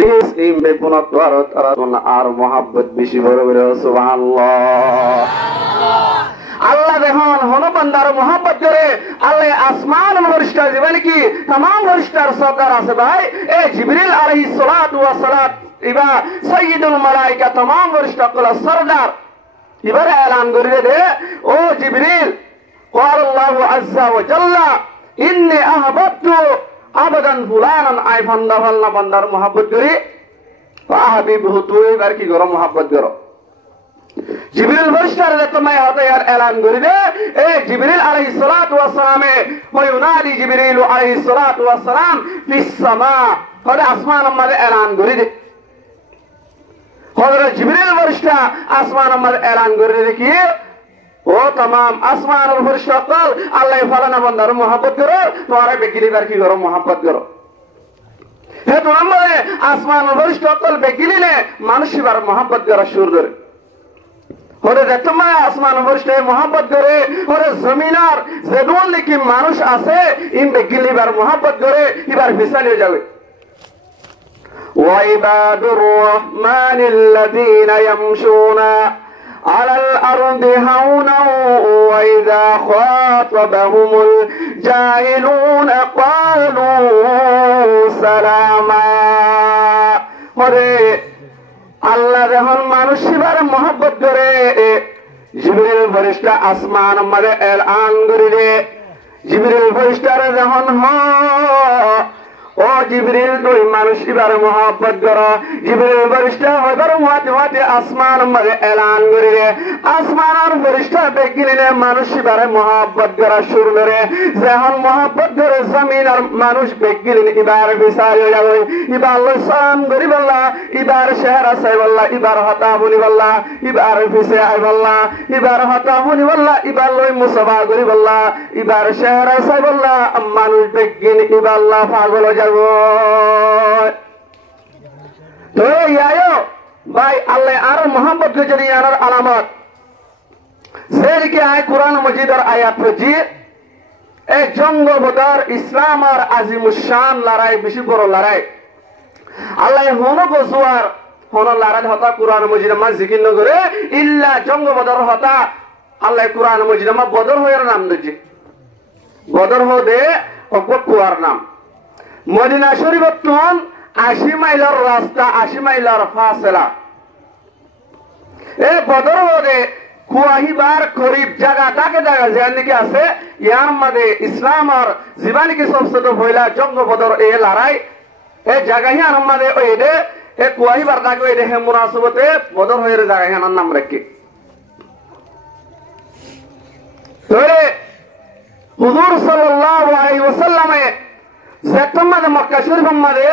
এই বেপুনত্ব আর মহাব্বত বেশি বড় করে সুবহানাল্লাহ। আল্লাহ দেখুন হনবন্দার মহাব্বত করে আল্লাহ আসমান ফেরেশতা জীবন কি तमाम ফেরেশতার সরকার আছে ভাই এ জিবরিল আলাইহিস সালাতু ওয়াস সালাত ইবা সাইয়্যিদুল মালায়েকা तमाम ফেরেশতা কলা সরদার এবারে এলান করে দে ও জিবরিল قال الله عز وجل اني احببت আবাদান ফুলানান আই বান্দা ফালনা বান্দার মহব্বত করি ওয়াহাবিবহু তুই এবার কি করো মহব্বত করো জিবরিল ফেরেশতার তোমায় হতে আর এলান করে দে এ জিবরিল আলাইহিস সালাতু ওয়াস সালামে ওয়ায়ুনাদি জিবরিল আলাইহিস সালাতু ওয়াস সালাম ফিস সামা হলে আসমান আমাদের এলান করে দে হযরত জিবরিল ফেরেশতা আসমান আমাদের এলান করে দে কি ও तमाम আসমান আর ফেরেশতা কল আল্লাহ ফালানা বান্দার মহব্বত করো তোরা বেগিলিবার কি করো মহব্বত করো হে তো আমাদের আসমান আর ফেরেশতা কল বেগিলিনে মানুষিবার মহব্বত করা শুরু করে ওরে দেখতমা আসমান আর ফেরেশতা মহব্বত করে ওরে জমিনার যেদুল নাকি মানুষ আছে ইন বেগিলিবার মহব্বত করে এবার বিশাল হয়ে যাবে ওয়াইবাদুর রহমানিল্লাযীনা ইয়ামশুনা على الأرض هونا وإذا خاطبهم الجاهلون قالوا سلاما আল্লাহ যখন মানুষ এবার মহব্বত করে জিবরিল ফেরেশতা আসমান আমাদের এলান করে দে জিবরিল ফেরেশতার যখন ও জিবরিল তুই মানুষ এবার মহব্বত করো জিবরিল ফেরেশতা এবার ওয়াতে আসমান আমাদের এলান করে দে আসমান আর ফেরেশতা বেগিনে মানুষ এবার মহব্বত করা শুরু করে যখন মহব্বত করে জমিন আর মানুষ বেগিনে এবার বিচার হয়ে যাবে এবার আল্লাহ সালাম করি বললা এবার শেহরা সাই বললা এবার হতা বলি বললা এবার ফিসে আই বললা এবার হতা বলি বললা এবার লই মুসাফা করি বললা এবার শেহরা সাই বললা মানুষ বেগিনে এবার আল্লাহ পাগল যাব তো ইয়ায়ো ভাই আল্লাহ আর মোহাম্মদ কে যদি আনার আলামত সেদিকে আয় কোরআন মজিদের আয়াত পড়ছি এই জঙ্গ বদর ইসলাম আর আজিমুশান লড়াই বেশি বড় লড়াই আল্লাহ হনো গোসুয়ার হনো লড়াই হতা কোরআন মজিদ মা জিকির নগরে ইল্লা জঙ্গ বদর হতা আল্লাহ কোরআন মজিদ মা বদর হয়ের নাম দিচ্ছে বদর হদে কুয়ার নাম মদিনা শরীফত 80 মাইলের রাস্তা 80 মাইলের ফাসলা এ বদর হদে কুয়াহিবার করিব জায়গাটাকে জায়গা যেন নাকি আছে ইয়ার মধ্যে ইসলাম আর জীবনী কি সবচেয়ে পয়লা জঙ্গ বদর এ লড়াই এ জায়গা ইয়ার মধ্যে ওই দে এ কুয়াহিবার জায়গা ওই দে হে মুনাসবতে বদর হয়ের জায়গা ইয়ার নাম রাখি তোরে হুজুর সাল্লাল্লাহু আলাইহি ওয়াসাল্লামে যেতমাদে মক্কা শরীফের মধ্যে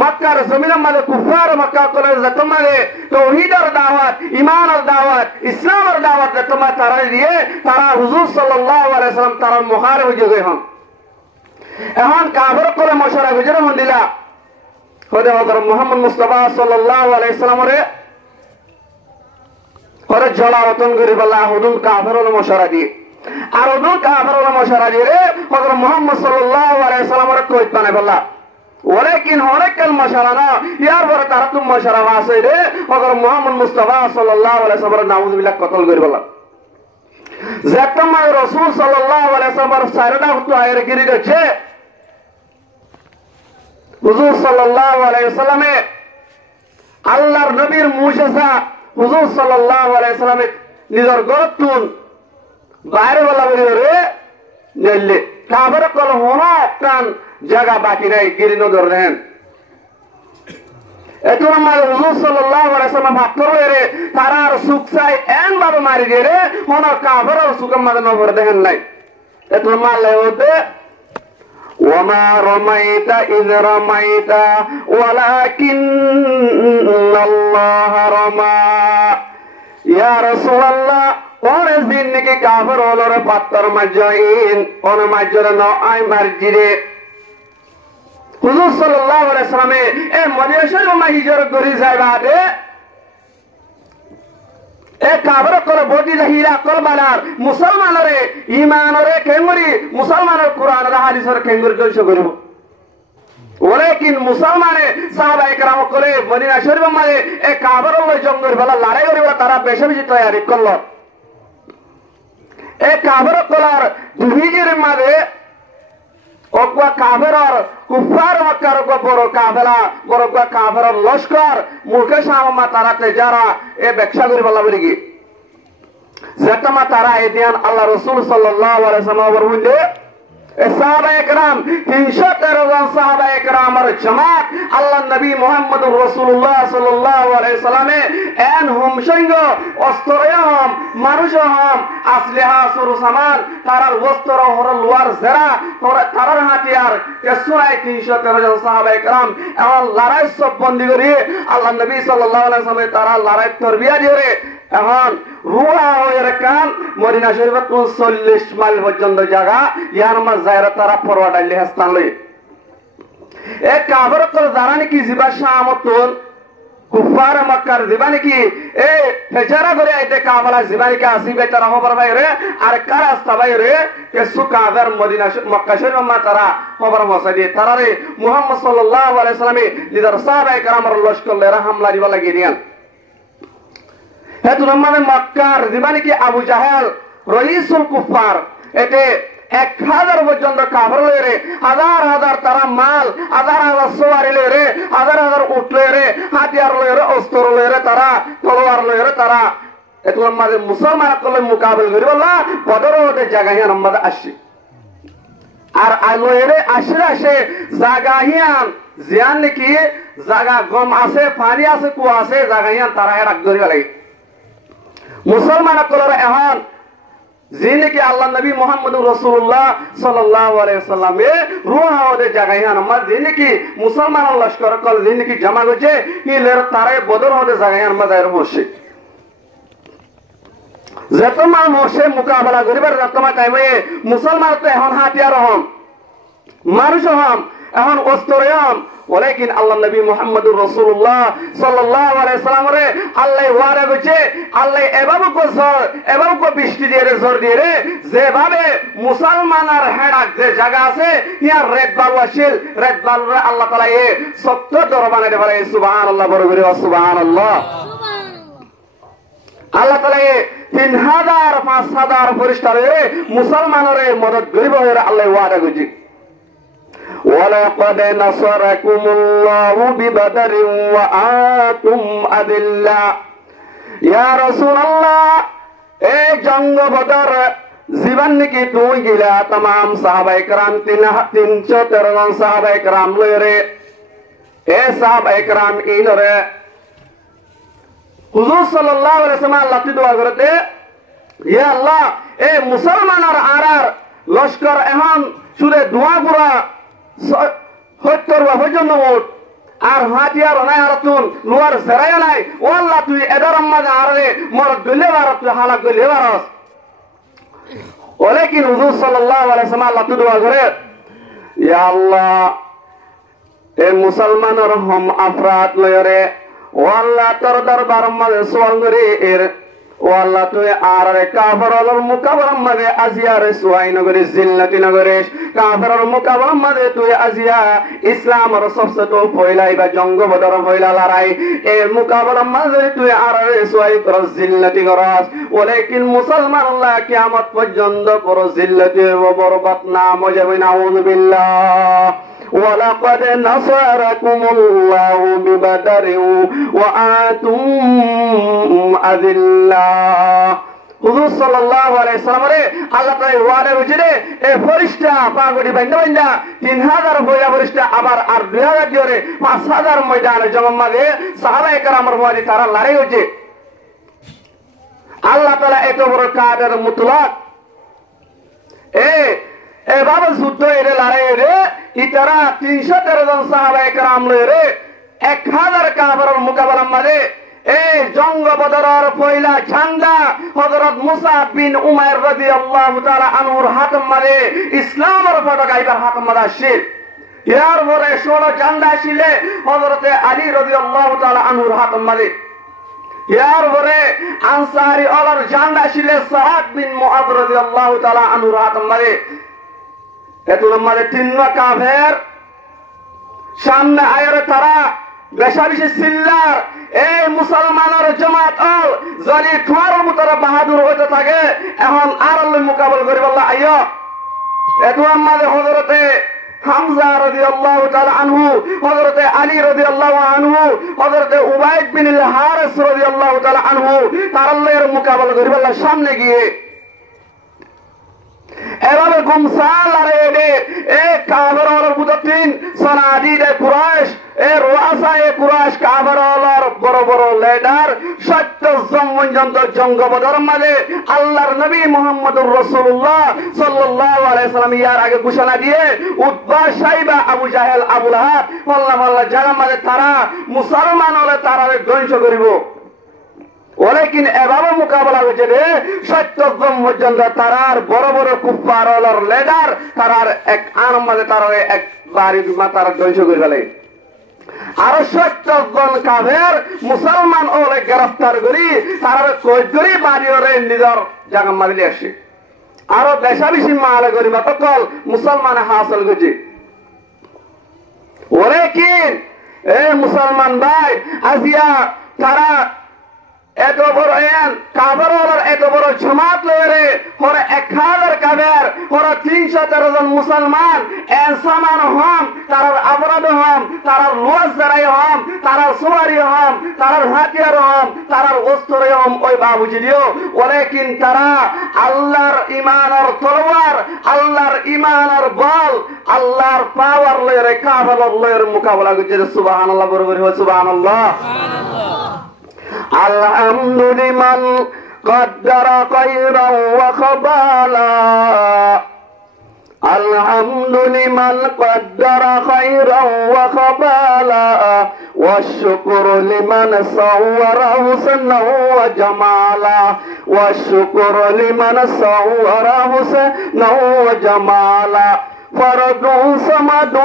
মক্কার জমিনের মধ্যে কুফার মক্কা করে যেতমাদে তাওহীদের দাওয়াত ঈমানের দাওয়াত ইসলামের দাওয়াত যেতমা তারা দিয়ে তারা হুজুর সাল্লাল্লাহু আলাইহি ওয়াসাল্লাম তারা মুখারে হয়ে গਏ হন এখন কাফের করে মশরা গুজরে মন্দিলা হদে হযরত মুহাম্মদ মুস্তাফা সাল্লাল্লাহু আলাইহি ওয়াসাল্লামরে করে জলারতন করে বলা হুদুল কাফের হলো মশরা দিয়ে আর হুদুল কাফের হলো মশরা দিয়ে হযরত মুহাম্মদ সাল্লাল্লাহু আলাইহি ওয়াসাল্লামরে কইত বানাই বলা ওয়ালাকিন হরাকাল মশরানা ইয়ার বড় তারা তুম মশরা আছে রে হযরত মুহাম্মদ মুস্তাফা সাল্লাল্লাহু আলাইহি ওয়াসাল্লাম নাউযুবিল্লাহ কতল করে বলা যেতমা রাসূল সাল্লাল্লাহু আলাইহি ওয়াসাল্লাম সাইরাদা হতো আয়ের গিরি গেছে হুজুর সাল্লাল্লাহু আলাইহি ওয়াসাল্লামে আল্লাহর নবীর মুজিজা হুজুর সাল্লাল্লাহু আলাইহি ওয়াসাল্লামে নিজের গরতুন বাইরে বলা বলি রে নেলে কাফের কল হনো একটান জায়গা বাকি নাই গিরিনো ধরেন এত আমার হুজুর সাল্লাল্লাহু আলাইহি ওয়াসাল্লাম ভাবতো রে তারার সুখ চাই এন ভাবে মারি দিয়ে রে হনো কাফের সুখ মাঝে নগর দেখেন নাই এত মারলে হতে وما رميت إذ رميت ولكن الله رمى يا رسول الله অনেক দিন নাকি কাফের হলো রে পাত্তর মাজ্জাইন অন মাজ্জরে ন আই মারজিরে হুজুর সাল্লাল্লাহু আলাইহি ওয়াসাল্লাম এ মদিনা শরীফ মা হিজরত করে যায় বাদে এ কাফের করে বডি রহিলা কলবালার মুসলমানরে ঈমানরে কেঙ্গরি মুসলমানের কোরআন আর হাদিসের কেঙ্গরি কইছো করিব ওয়ালাকিন মুসলমানে সাহাবা একরাম কল মদিনা শরীফের মাঝে এই কাবার জঙ্গল বেলা লড়াই করিব তারা বেশি বেশি তৈরি করল এই কাবার কলার ডিভিজের মাঝে অকুয়া কাফেরর কুফার মক্কার বড় কাফেলা বড় কাফেরর লস্কর মুকেশ আহমদ তারাতে যারা এ ব্যবসা করি বলা বলি কি যেটা তারা এদিয়ান আল্লাহ রসুল সাল্লাল্লাহু আলাইহি ওয়াসাল্লাম বললে সাহাবায়ে কেরাম 313 জন সাহাবায়ে কেরামের জামাত আল্লাহ নবী মুহাম্মদুর রাসূলুল্লাহ সাল্লাল্লাহু আলাইহি সাল্লামে এন হুম সৈন্য অস্ত্রয়হম মানুষহম আসলিহা সুরু সামান তারার অস্ত্র হরল ওয়ার জেরা তারার হাতিয়ার কেসুরাই 313 জন সাহাবায়ে কেরাম এমন লড়াই সব বন্দী করে আল্লাহ নবী সাল্লাল্লাহু আলাইহি সাল্লামে তারা লড়াই তরবিয়া দিয়ে এখন রুহা হয়ে কান মদিনা শরীফের 40 মাইল পর্যন্ত জায়গা ইয়ার মাঝ যায়রা তারা ফরওয়ার্ড আইলে স্থান লই এ কাফের তো যারা নাকি জিবা শামতুন কুফার মক্কার জিবা নাকি এ হেজারা করে আইতে কাফেলা জিবা নাকি আসিবে তারা খবর বাইরে আর কার রাস্তা বাইরে কে সুকাদার মদিনা মক্কা শরীফ মা তারা খবর মসাদি তারা রে মুহাম্মদ সাল্লাল্লাহু আলাইহি সাল্লামে লিদার সাহাবায়ে কেরামের লস্কর লেরা হামলা দিবা লাগি দিয়ান হেতু মানে মক্কার জীবানি কি আবু জাহেল রইসুল কুফার এতে 1000 পর্যন্ত কাফের লয়ে হাজার হাজার তারা মাল হাজার হাজার সওয়ারি লয়ে হাজার হাজার উট লয়ে হাতিয়ার লয়ে অস্ত্র লয়ে তারা তলোয়ার লয়ে তারা এতু মানে মুসলমান কলে মোকাবিলা করি বললা বদরের জায়গায় আমরা আসি আর আলোয়ে আসে জায়গাহিয়ান জিয়ান নাকি জায়গা গম আছে পানি আছে কুয়া আছে জায়গাহিয়ান তারা রাখ ধরি লাগে মুসলমান কলর এখন যে নাকি আল্লাহ নবী মুহাম্মদুর রাসূলুল্লাহ সাল্লাল্লাহু আলাইহি ওয়াসাল্লামে রুহা ওদের জায়গায় আমরা যে নাকি মুসলমান লস্কর কল যে নাকি জমা হচ্ছে কি লের তারে বদর ওদের জায়গায় আমরা দায়ের বসে যত মানুষে মোকাবেলা করিবার যত টাইমে মুসলমান তো এখন হাতিয়ার হম মানুষ হম এখন অস্ত্র হম ওয়ালাকিন আল্লাহ নবী মুহাম্মদুর রাসূলুল্লাহ সাল্লাল্লাহু আলাইহি ওয়াসাল্লাম রে আল্লাহ ওয়াদা করেছে আল্লাহ এভাবে এভাবে বৃষ্টি দিয়ে জোর দিয়ে যেভাবে মুসলমানের হেডাক যে জায়গা আছে ইয়ার রেড বালু আসিল রেড বালু আল্লাহ তাআলা এ 70 দরবানে দেবারে সুবহানাল্লাহ বড় করে সুবহানাল্লাহ আল্লাহ তাআলা এ 3000 5000 ফেরেশতারে মুসলমানরে মদদ করিব আল্লাহ ওয়াদা করেছে ولقد نصركم الله ببدر وأنتم أذلة يا رسول الله اے جنگ بدر জীবন নাকি তুই গিলা तमाम সাহাবায়ে کرام 313 জন সাহাবায়ে کرام লরে এ সাহাবায়ে کرام ইনরে হুজুর সাল্লাল্লাহু আলাইহি ওয়াসাল্লাম আল্লাহ দোয়া করতে ইয়া আল্লাহ এ মুসলমানের আরার লস্কর এখন সুরে দোয়া পুরা 70 পর্যন্ত মোট আর হাতিয়ার নাই আর তুন লোয়ার জেরাই নাই ও আল্লাহ তুই এদার আম্মাজ আরে মোর গলে বারত তুই হালাক গলে বারস ওয়ালাকিন হুজুর সাল্লাল্লাহু আলাইহি ওয়াসাল্লাম আল্লাহ দোয়া করে ইয়া আল্লাহ এ মুসলমানের হম আফরাত লয়রে ও আল্লাহ তোর দরবার মাঝে সোয়াল করে এর ও আল্লাহ তুই আর কাফেরর মুকাবরার মাঝে আজিয়ারে সুয়াই নগরে জিল্লাতি নগরে কাফেরর মুকাবরার মাঝে তুই আজিয়া ইসলামের সবচেয়ে তো ফয়লাইবা জঙ্গ বদর ফয়লা লড়াই এর মুকাবরার মাঝে তুই আর সুয়াই কর জিল্লাতি করস ওয়ালাকিন মুসলমান আল্লাহ কিয়ামত পর্যন্ত পর জিল্লাতি ও বরকত না মজাবে নাউযু বিল্লাহ ولقد نصركم الله ببدر وأنتم أذلة হুজুর সাল্লাল্লাহু আলাইহি ওয়াসাল্লাম রে আল্লাহ তাআলা ওয়াদা করেছে এ ফেরেশতা পাগড়ি বাঁধা 3000 বইয়া ফেরেশতা আবার আর 2000 দিয়ে 5000 ময়দানে জমা মাঝে সাহাবায়ে কেরামের মধ্যে তারা লড়াই হচ্ছে আল্লাহ তাআলা এত বড় কাদের মুতলাক এ বাবা যুদ্ধ এরে লড়াই রে ইতারা 313 জন সাহাবায়ে কেরাম লয়ে 1000 কাফেরের মোকাবেলা মাঝে এই জঙ্গ বদরের পয়লা ঝান্ডা হযরত মুসা বিন উমাইর রাদিয়াল্লাহু তাআলা আনহুর হাতম মাঝে ইসলামের পতাকা ইবার হাতম মাঝে আসিল ইয়ার পরে 16 ঝান্ডা আসিলে হযরতে আলী রাদিয়াল্লাহু তাআলা আনহুর হাতম মাঝে ইয়ার পরে আনসারী আলার ঝান্ডা আসিলে সাদ বিন মুআদ রাদিয়াল্লাহু তাআলা আনহুর হাতম মাঝে এত লম্বারে তিন কাফের সামনে আয়ারে তারা বেশা বেশি চিল্লার এই মুসলমানের জমাত অল যদি তোমার ভিতরে বাহাদুর হইতে থাকে এখন আর মোকাবেল করি বললা আইয় এতো আমাদের হযরতে হামজা রাদিয়াল্লাহু তাআলা আনহু, হযরতে আলী রাদিয়াল্লাহু আনহু, হযরতে উবাইদ বিন আল হারিস রাদিয়াল্লাহু তাআলা আনহু তারাল্লের মোকাবেলা করি বললা সামনে গিয়ে এভাবে গুমসাল আর এ কাফেরর বুদতিন সনাদিদে কুরাইশ এ রুআসায়ে কুরাইশ কাফেরর বড় বড় লিডার 70 জন পর্যন্ত জঙ্গ বদর মাঝে আল্লাহর নবী মুহাম্মদুর রাসূলুল্লাহ সাল্লাল্লাহু আলাইহি সাল্লাম ইয়ার আগে ঘোষণা দিয়ে উতবা সাইবা আবু জাহেল আবু লাহাব আল্লাহ জায়গা মাঝে তারা মুসলমান হলে তারা ধ্বংস করিব ওলেকিন এভাবে মোকাবেলা হয়েছে রে 70 জন পর্যন্ত তারার বড় বড় কুফফার হলর লিডার তারার এক আনম মাঝে তারা এক বাড়ি তারা ধ্বংস করে ফেলে আরো 70 জন কাফের মুসলমান ওলে গ্রেফতার করি তারা কই করি বাড়ি ওরে নিজের জায়গা মাঝে আসে আরো বেশা বেশি মাল করি মাতকল মুসলমান হাসিল করছে ওলেকিন এ মুসলমান ভাই আজিয়া তারা এত বড় কাফের এত বড় জমাত লয়ে ওরা 1000 কাফের ওরা 313 জন মুসলমান এনসামান হম তার অপরাধ হম তার লস জরাই হম তার সুমারি হম তার হাতিয়ার হম তার অস্ত্র হম ওই বাবুজি দিও ওলেকিন তারা আল্লাহর ঈমানের তলোয়ার আল্লাহর ঈমানের বল আল্লাহর পাওয়ার লয়ে কাফের লয়ে মোকাবেলা করছে সুবহানাল্লাহ বরবর সুবহানাল্লাহ الحمد لمن قدر خيرا وخبالا الحمد لمن قدر خيرا وخبالا والشكر لمن صور حسنا وجمالا والشكر لمن صور حسنا وجمالا فرد صمد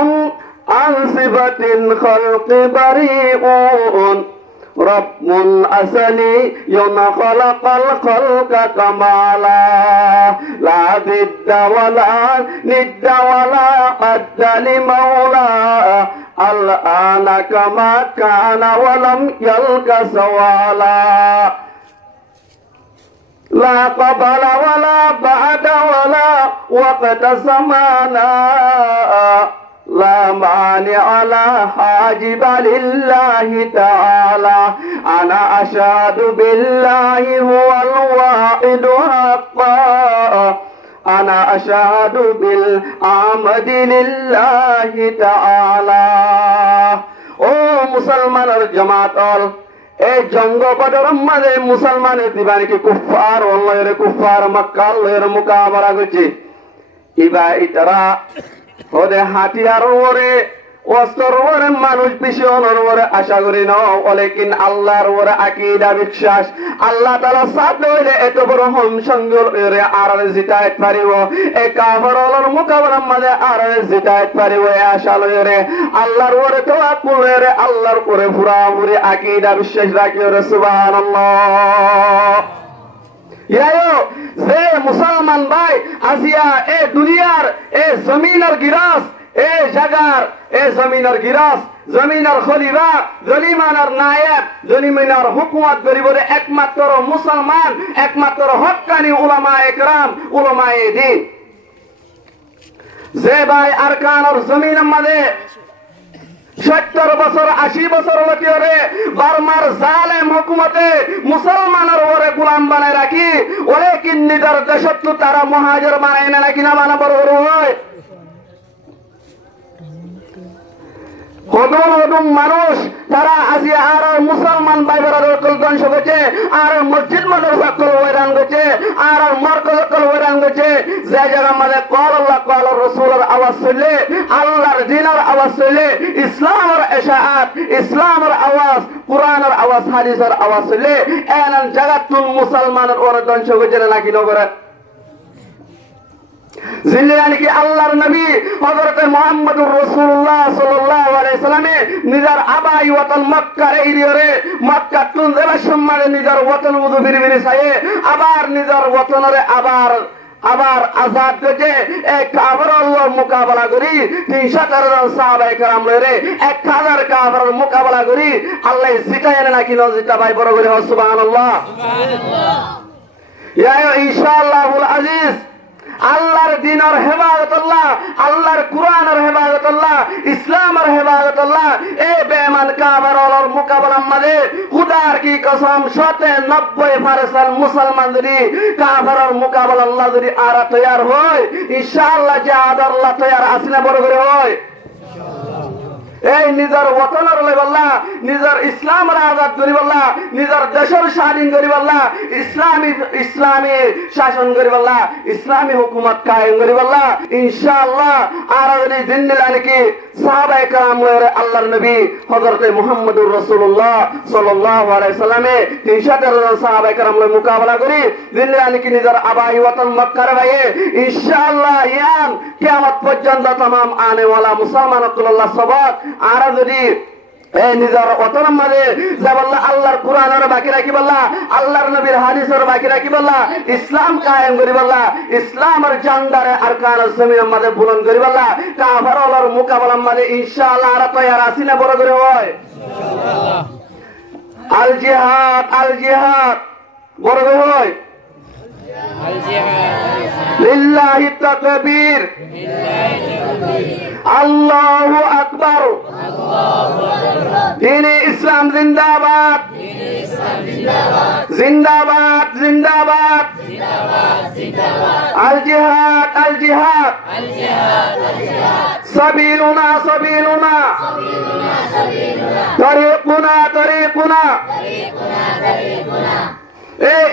عن صفة الخلق بريء رب أزلي خلق الخلق كمالا لا ضد ولا ند ولا قد لمولى الآن كما كان ولم يلق زوالا لا قبل ولا بعد ولا وقت زمانا لا مانع لا حاجب لله تعالى أنا أشهد بالله هو الواحد حقا أنا أشهد بالعمد لله تعالى ও মুসলমানের জামাতল এই জঙ্গ বদর মাঝে মুসলমানের দিবানিকে কুফার ওয়াল্লাহের কুফার মক্কা এর মোকাবেলা করছে ইবা ইতারা ওদের হাতিয়ার ওরে অস্ত্র ওরে মানুষ পিছনের ওরে আশা করি না ওলেকিন আল্লাহর ওরে আকীদা বিশ্বাস আল্লাহ তাআলা সাথ হইলে এত বড় হম সংগল এর আর জিতাইত পারিব এই কাফেরর মোকাবেলার মাঝে আর জিতাইত পারিব এই আশা লইরে আল্লাহর ওরে তাওয়াক্কুল এর আল্লাহর ওরে পুরাপুরি আকীদা বিশ্বাস রাখি ওরে সুবহানাল্লাহ ইয়ায়ো যে মুসলমান ভাই আসিয়া এ দুনিয়ার এ জমিনের গিরাস এ জাগার এ জমিনের গিরাস জমিনের খলিফা জলিমানের নায়েব জলিমানের হুকুমত গরিবরে একমাত্র মুসলমান একমাত্র হক্কানি উলামায়ে কেরাম উলামায়ে দ্বীন যে ভাই আরকানের জমিনের মধ্যে 70 বছর 80 বছর লটিরে বার্মার জালেম হুকুমতে মুসলমানের ওরে গোলাম বানায় রাখি ওরে কি নিজের দেশত তারা মুহাজির বানায় না নাকি না বানাবো হয় হদম হদম মানুষ তারা আজি আর মুসলমান ভাইবেরা ধ্বংস করছে আর মসজিদ মাদ্রাসা কল ওইরান করছে আর মার্কাজ কল ওইরান করছে যে জায়গা মানে কল আল্লাহ কল রাসূলের আওয়াজ শুনলে আল্লাহর দ্বীনের আওয়াজ শুনলে ইসলামের ইশাআত ইসলামের আওয়াজ কোরআনের আওয়াজ হাদিসের আওয়াজ শুনলে এমন জায়গাতুল মুসলমানের ওরে ধ্বংস করছে নাকি নগরে জিল্লানি কি আল্লাহর নবী হযরত মুহাম্মদুর রাসূলুল্লাহ সাল্লাল্লাহু আলাইহি সাল্লামে নিজের আবাই ওয়াতন মক্কা এরিয়ারে মক্কা তুন দেবার সম্মানে নিজের ওয়াতন উযু বিরিবিরি চাই আবার নিজের ওয়াতনরে আবার আবার আজাদ করছে এক কাফের মোকাবেলা করি 317 জন সাহাবায়ে কেরাম লরে 1000 কাফের মোকাবেলা করি আল্লাহ জিতায় নাকি না জিতা ভাই বড় করে সুবহানাল্লাহ সুবহানাল্লাহ ইয়া ইনশাআল্লাহুল আজিজ আল্লাহর দ্বীনের হেফাজতুল্লাহ আল্লাহর কোরআনের হেফাজতুল্লাহ ইসলামের হেফাজতুল্লাহ এই বেঈমান কাফেরদের মোকাবেলার মাঝে খুদার কি কসম 90% মুসলমান যদি কাফেরের মোকাবেলা আল্লাহ যদি আরা তৈয়ার হয় ইনশাআল্লাহ জিহাদ আল্লাহ তৈয়ার আসলে বড় করে হয় এই নিজের ওয়াতনের লইবাল্লাহ নিজের ইসলামের আজাদ করিবাল্লাহ নিজের দেশের স্বাধীন করিবাল্লাহ ইসলামী শাসন করিবাল্লাহ ইসলামী হুকুমত কায়েম করিবাল্লাহ ইনশাআল্লাহ আর যদি জিন্দিলা নাকি সাহাবায়ে কেরাম লরে আল্লাহর নবী হযরত মুহাম্মদুর রাসূলুল্লাহ সাল্লাল্লাহু আলাইহি সাল্লামে 317 জন সাহাবায়ে কেরাম লরে মোকাবেলা করি জিন্দিলা নাকি নিজের আবাই ওয়াতন মক্কার ভাইয়ে ইনশাআল্লাহ ইয়াম কিয়ামত পর্যন্ত तमाम আনে ওয়ালা মুসলমানকুল্লাহ সবাত আর যদি এই নিজের ওতনের মাঝে যাবাল্লাহ আল্লাহর কোরআনের বাকি রাখি বললা আল্লাহর নবীর হাদিসের বাকি রাখি বললা ইসলাম কায়েম করি বললা ইসলামের জান্ডারে আরকান জমিনের মাঝে বুলন্দ করি বললা কাফেরদের মোকাবেলার মাঝে ইনশাআল্লাহ আর তৈয়ার আছি না বড় করে হয় ইনশাআল্লাহ আল জিহাদ বড় করে হয় আল জিহাদ লিল্লাহি তাকবীর আল্লাহু আকবার দ্বীনে ইসলাম জিন্দাবাদ জিন্দাবাদ জিন্দাবাদ আল জিহাদ সাবিলুনা তরিকুনা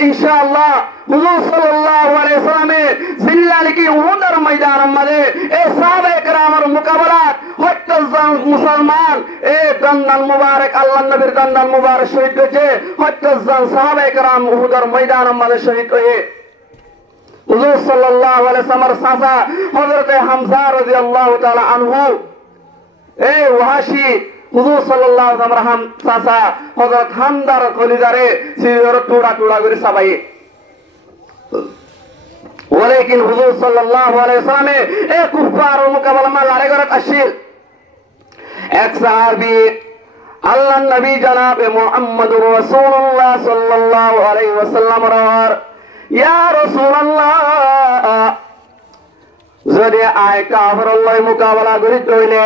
ইনশাআল্লাহ হুজুর সাল্লাল্লাহু আলাইহি সাল্লামে জিল্লাল কি উহুদের ময়দানের মাঝে এই সাহাবায়ে কেরামের মোকাবেলাত 70 জন মুসলমান এই দন্দাল মুবারক আল্লাহর নবীর দন্দাল মুবারক শহীদ হয়েছে 70 জন সাহাবায়ে কেরাম উহুদের ময়দানের মাঝে শহীদ হয়ে হুজুর সাল্লাল্লাহু আলাইহি সাল্লামের চাচা হযরত হামজা রাদিয়াল্লাহু তাআলা আনহু এই ওয়াহাশি হুজুর সাল্লাল্লাহু আলাইহি ওয়াসাল্লাম চাচা হযরত হামদার কলিজারে সিজর টুড়া করে সবাই ওয়ালাকিন হুজুর সাল্লাল্লাহু আলাইহি ওয়াসাল্লামে এক কুফার মোকাবেলা মা লড়াই করতে আসিল এক সাহাবী আল্লাহর নবী জনাবে মুহাম্মদুর রাসূলুল্লাহ সাল্লাল্লাহু আলাইহি ওয়াসাল্লাম রার ইয়া রাসূলুল্লাহ যদি আয় কাফেরদের মোকাবেলা করি তইলে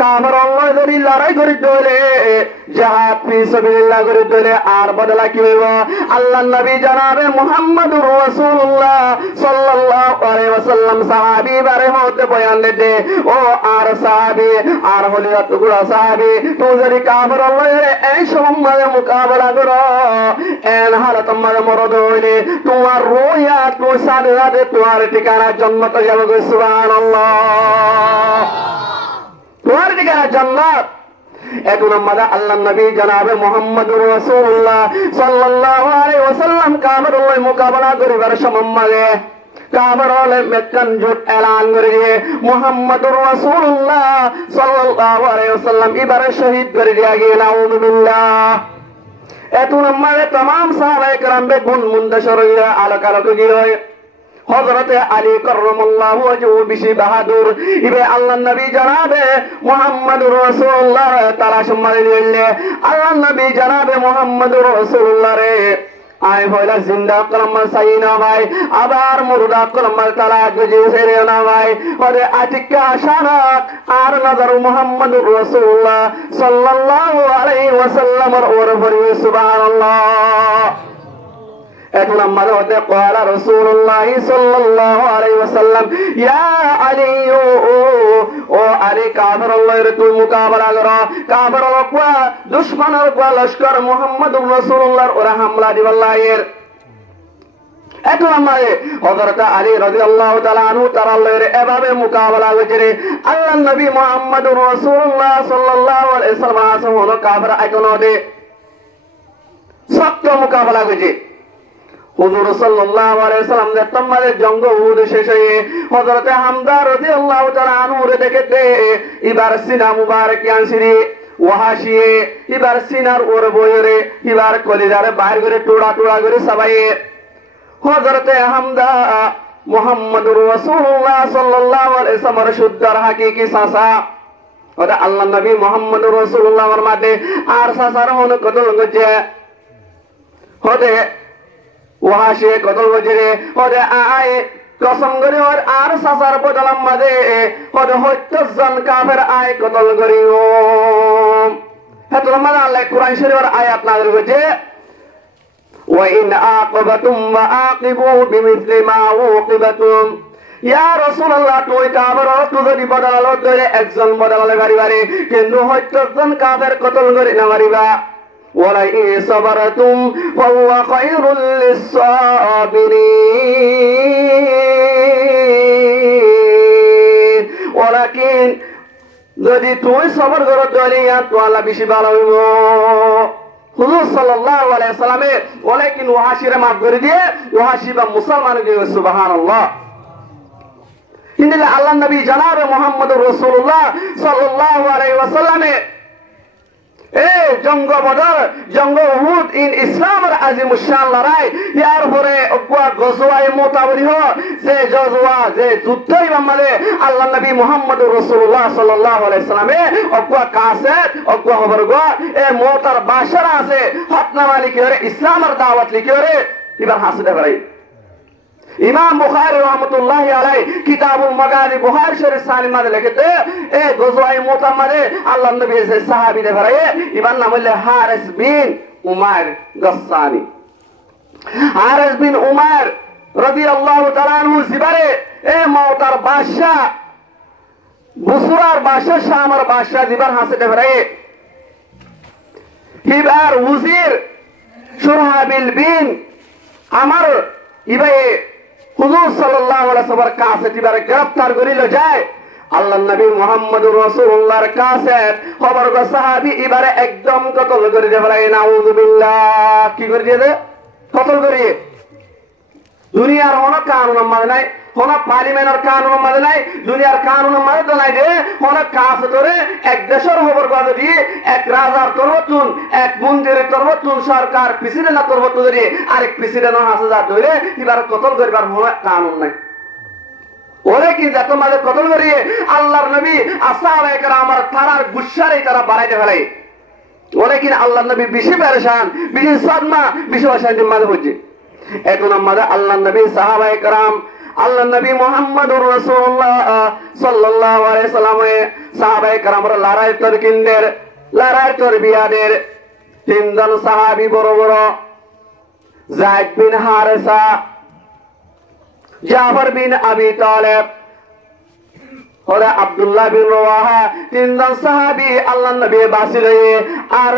কাফেরদের যদি লড়াই করি তইলে জিহাদ ফি সাবিলিল্লাহ করি তইলে আর বদলা কি হইব আল্লাহর নবী জনাবে মুহাম্মদুর রাসূলুল্লাহ সাল্লাল্লাহু আলাইহি ওয়াসাল্লাম সাহাবী বারে হতে বয়ান দে ও আর সাহাবী আর হলি এতগুলা সাহাবী তো যদি কাফেরদের এই সময় মোকাবেলা করো এন হালত মারে মরদ হইলে তোমার রুয়া তো সাদে তোমার ঠিকানা জান্নাতে যাবে সুবহানাল্লাহ তোমার ঠিকানা জান্নাত এখন আমরা আল্লাহর নবী জনাবে মুহাম্মদুর রাসূলুল্লাহ সাল্লাল্লাহু আলাইহি ওয়াসাল্লাম কাফেরদের মোকাবেলা করিবার সময় কাফেরদের মেক্কান জোট এলান করে দিয়ে মুহাম্মদুর রাসূলুল্লাহ সাল্লাল্লাহু আলাইহি ওয়াসাল্লাম এবারে শহীদ করে দিয়া গেল আউযুবিল্লাহ এখন আমরা तमाम সাহাবায়ে কেরাম বেগুন মুন্তাশির হইয়া আলোক গিয়ে হযরত আলী কাররামাল্লাহু ওয়াজহু বিশি বাহাদুর ইবে আল্লাহর নবী জনাবে মুহাম্মদুর রাসূলুল্লাহ তালাশ মারিলে আল্লাহর নবী জনাবে মুহাম্মদুর রাসূলুল্লাহ রে আয় হইলা জিন্দা কলম সাইনা ভাই আবার মুর্দা কলম তালা গজি সেরে না ভাই ওরে আতিকা শানাক আর নজর মুহাম্মদুর রাসূলুল্লাহ সাল্লাল্লাহু আলাইহি ওয়াসাল্লামের ওর পরি সুবহানাল্লাহ এখন আমরা হতে قال رسول الله صلى الله عليه وسلم يا علي ও আলী কাফেরদের তুই মোকাবেলা কর কাফেরদের কোয়া দুশমনের কোয়া লশকর মুহাম্মদুর রাসূলুল্লাহর ওরা হামলা দিবাল্লাহের এখন আমরা হযরত আলী রাদিয়াল্লাহু তাআলা আনহু তারালের এভাবে মোকাবেলা করেছে আল্লাহর নবী মুহাম্মদুর রাসূলুল্লাহ সাল্লাল্লাহু আলাইহি ওয়াসাল্লাম আসলে কাফের আইকনদে সত্য মোকাবেলা করেছে হুজুর সাল্লাল্লাহু আলাইহি ওয়াসাল্লাম যে তোমাদের জঙ্গ উহুদ শেষ হয়ে হযরত হামজা রাদিয়াল্লাহু তাআলা আনহু দেখতে এবার সিনা মুবারক আনসিরি ওয়াহাশি এবার সিনার ওর বয়রে এবার কলিজারে বাইর করে টোড়া করে সবাই হযরত হামজা মুহাম্মাদুর রাসূলুল্লাহ সাল্লাল্লাহু আলাইহি ওয়াসাল্লাম শুদ্ধর হাকিকি সাসা ওটা আল্লাহ নবী মুহাম্মাদুর রাসূলুল্লাহ এর মাঝে আর সাসার হন কতল গজে হদে ওয়াশে কতল গজে হদে আয় কসম করে ওর আর সাসার বদলাম মাঝে হদে 70 জন কাফের আয় কতল করিও হেতু মানে আল্লাহ কুরআন শরীফের আয়াত নাযিল করেছে وَإِنْ عَاقَبْتُمْ وَعَاقِبُوا بِمِثْلِ مَا عُوقِبْتُمْ ইয়া রাসূলুল্লাহ তুই কাফের তুই যদি বদলালো ধরে একজন বদলালে পারিবারে কিন্তু 70 জন কাফের কতল করে না পারিবা ওয়ালা ইন সাবারতুম ফাহুয়া খায়রুল লিস-সাবিরিন ওয়ালাকিন যদি তুই সবর করো তাহলে তো আল্লাহ বেশি ভালো হইব হুজুর সাল্লাল্লাহু আলাইহি ওয়াসাল্লামে ওয়ালাকিন ওয়াহাশিরে মাফ করে দিয়ে ওয়াহাশি বা মুসলমানকে সুবহানাল্লাহ ইন্দিলা আল্লাহ নবী জনাবে মুহাম্মদুর রাসূলুল্লাহ সাল্লাল্লাহু আলাইহি ওয়াসাল্লামে এই জঙ্গ বদর জঙ্গ উহুদ ইন ইসলামের আজিমুশ শান লড়াই ইয়ার পরে অকুয়া গজওয়ায়ে মুতাওয়ারিহ যে গজওয়া যে যুদ্ধই বামালে আল্লাহ নবী মুহাম্মদুর রাসূলুল্লাহ সাল্লাল্লাহু আলাইহি ওয়াসাল্লামে অকুয়া কাসেট অকুয়া খবরগ এ মোতার বাশারা আছে হতনামা লিখে ইসলামের দাওয়াত লিখে এবার হাসিদে ভাই ইমাম বুখারী রাহমাতুল্লাহি আলাইহি কিতাবুল মাগাজি বুখারী শরীফ সানি মাঝে লিখতে এ গজওয়ায়ে মুতা মাঝে আল্লাহর নবী যে সাহাবীদের ভাই ইবার নাম হলো হারিস বিন উমার গাসসানি হারিস বিন উমার রাদিয়াল্লাহু তাআলা আনহু জিবারে এ মওতার বাদশা বুসরার বাদশা শামের বাদশা জিবার হাসিদে ভাই হিবার ওজির শুরহাবিল বিন আমার ইবায়ে হুজুর সাল্লাল্লাহু আলাইহি ওয়াসাল্লামের কাছে দিবারে গ্রেফতার করিল যায় আল্লাহর নবী মুহাম্মদুর রাসূলুল্লাহর কাছে খবর গো সাহাবী এবারে একদম কতল করে দে বলে নাউযুবিল্লাহ কি করে দিয়ে কতল করে দুনিয়ার কোনো কানুন মানে নাই কোনো পার্লামেন্টের কানুন মানে নাই দুনিয়ার কানুন মানে তো নাই যে কোনো কাজ ধরে এক দেশের খবর গো দিয়ে এক রাজার তরফতুন এক মন্দিরের তরফতুন সরকার প্রেসিডেন্টের তরফতুন ধরে আরেক প্রেসিডেন্ট হাজার ধরে এবার কতল করবার কোনো কানুন নাই ওরে কি যত মাঝে কতল করিয়ে আল্লাহর নবী আসহাবায়ে কেরামের তারার গুচ্ছারে তারা বাড়াইতে ফেলে ওরে কি আল্লাহর নবী বেশি পেরেশান বেশি সাদমা বেশি অশান্তি মাঝে হচ্ছে এখন আমাদের আল্লাহর নবী সাহাবায়ে কেরাম আল্লাহর নবী মুহাম্মদুর রাসূলুল্লাহ সাল্লাল্লাহু আলাইহি ওয়াসাল্লাম সাহাবায়ে কেরামের লড়াই তরকিনদের লড়াই তরবিয়াদের তিনজন সাহাবী বড় বড় যায়েদ বিন হারেসা জাফর বিন আবি তালেব ওরা আব্দুল্লাহ বিন রওয়াহা তিনজন সাহাবী আল্লাহর নবী বাসিরে আর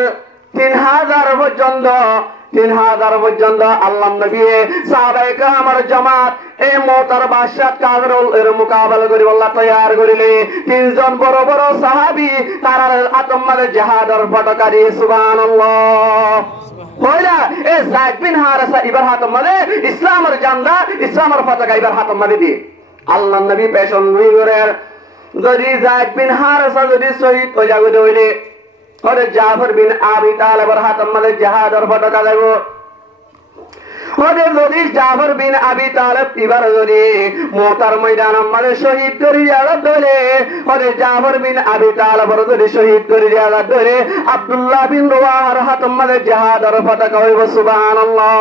3000 পর্যন্ত আল্লাহর নবী সাহাবায়ে কেরামের জামাত এই মোতার বাদশাহ কাফেরের মোকাবেলা করি আল্লাহ তৈয়ার করিলে তিনজন বড় বড় সাহাবী তারা আতম্মালে জিহাদের পতাকা দিয়ে সুবহানাল্লাহ কইলা এ যায়েদ বিন হারেসা ইবার হাতম মানে ইসলামের জান্ডা ইসলামের পতাকা ইবার হাতম মানে দিয়ে আল্লাহর নবী পেশন করে যদি যায়েদ বিন হারেসা যদি শহীদ হয়ে যাবে হইলে ওরে জাফর বিন আবি তালেবের হাতম মানে জিহাদের পতাকা দেব ওরে যদি জাফর বিন আবি তালেব ইবার যদি মোতার ময়দান মানে শহীদ করে যাওয়া ধরে ওরে জাফর বিন আবি তালেবের যদি শহীদ করে যাওয়া ধরে আব্দুল্লাহ বিন রওয়াহার হাতম মানে জিহাদের পতাকা হইব সুবহানাল্লাহ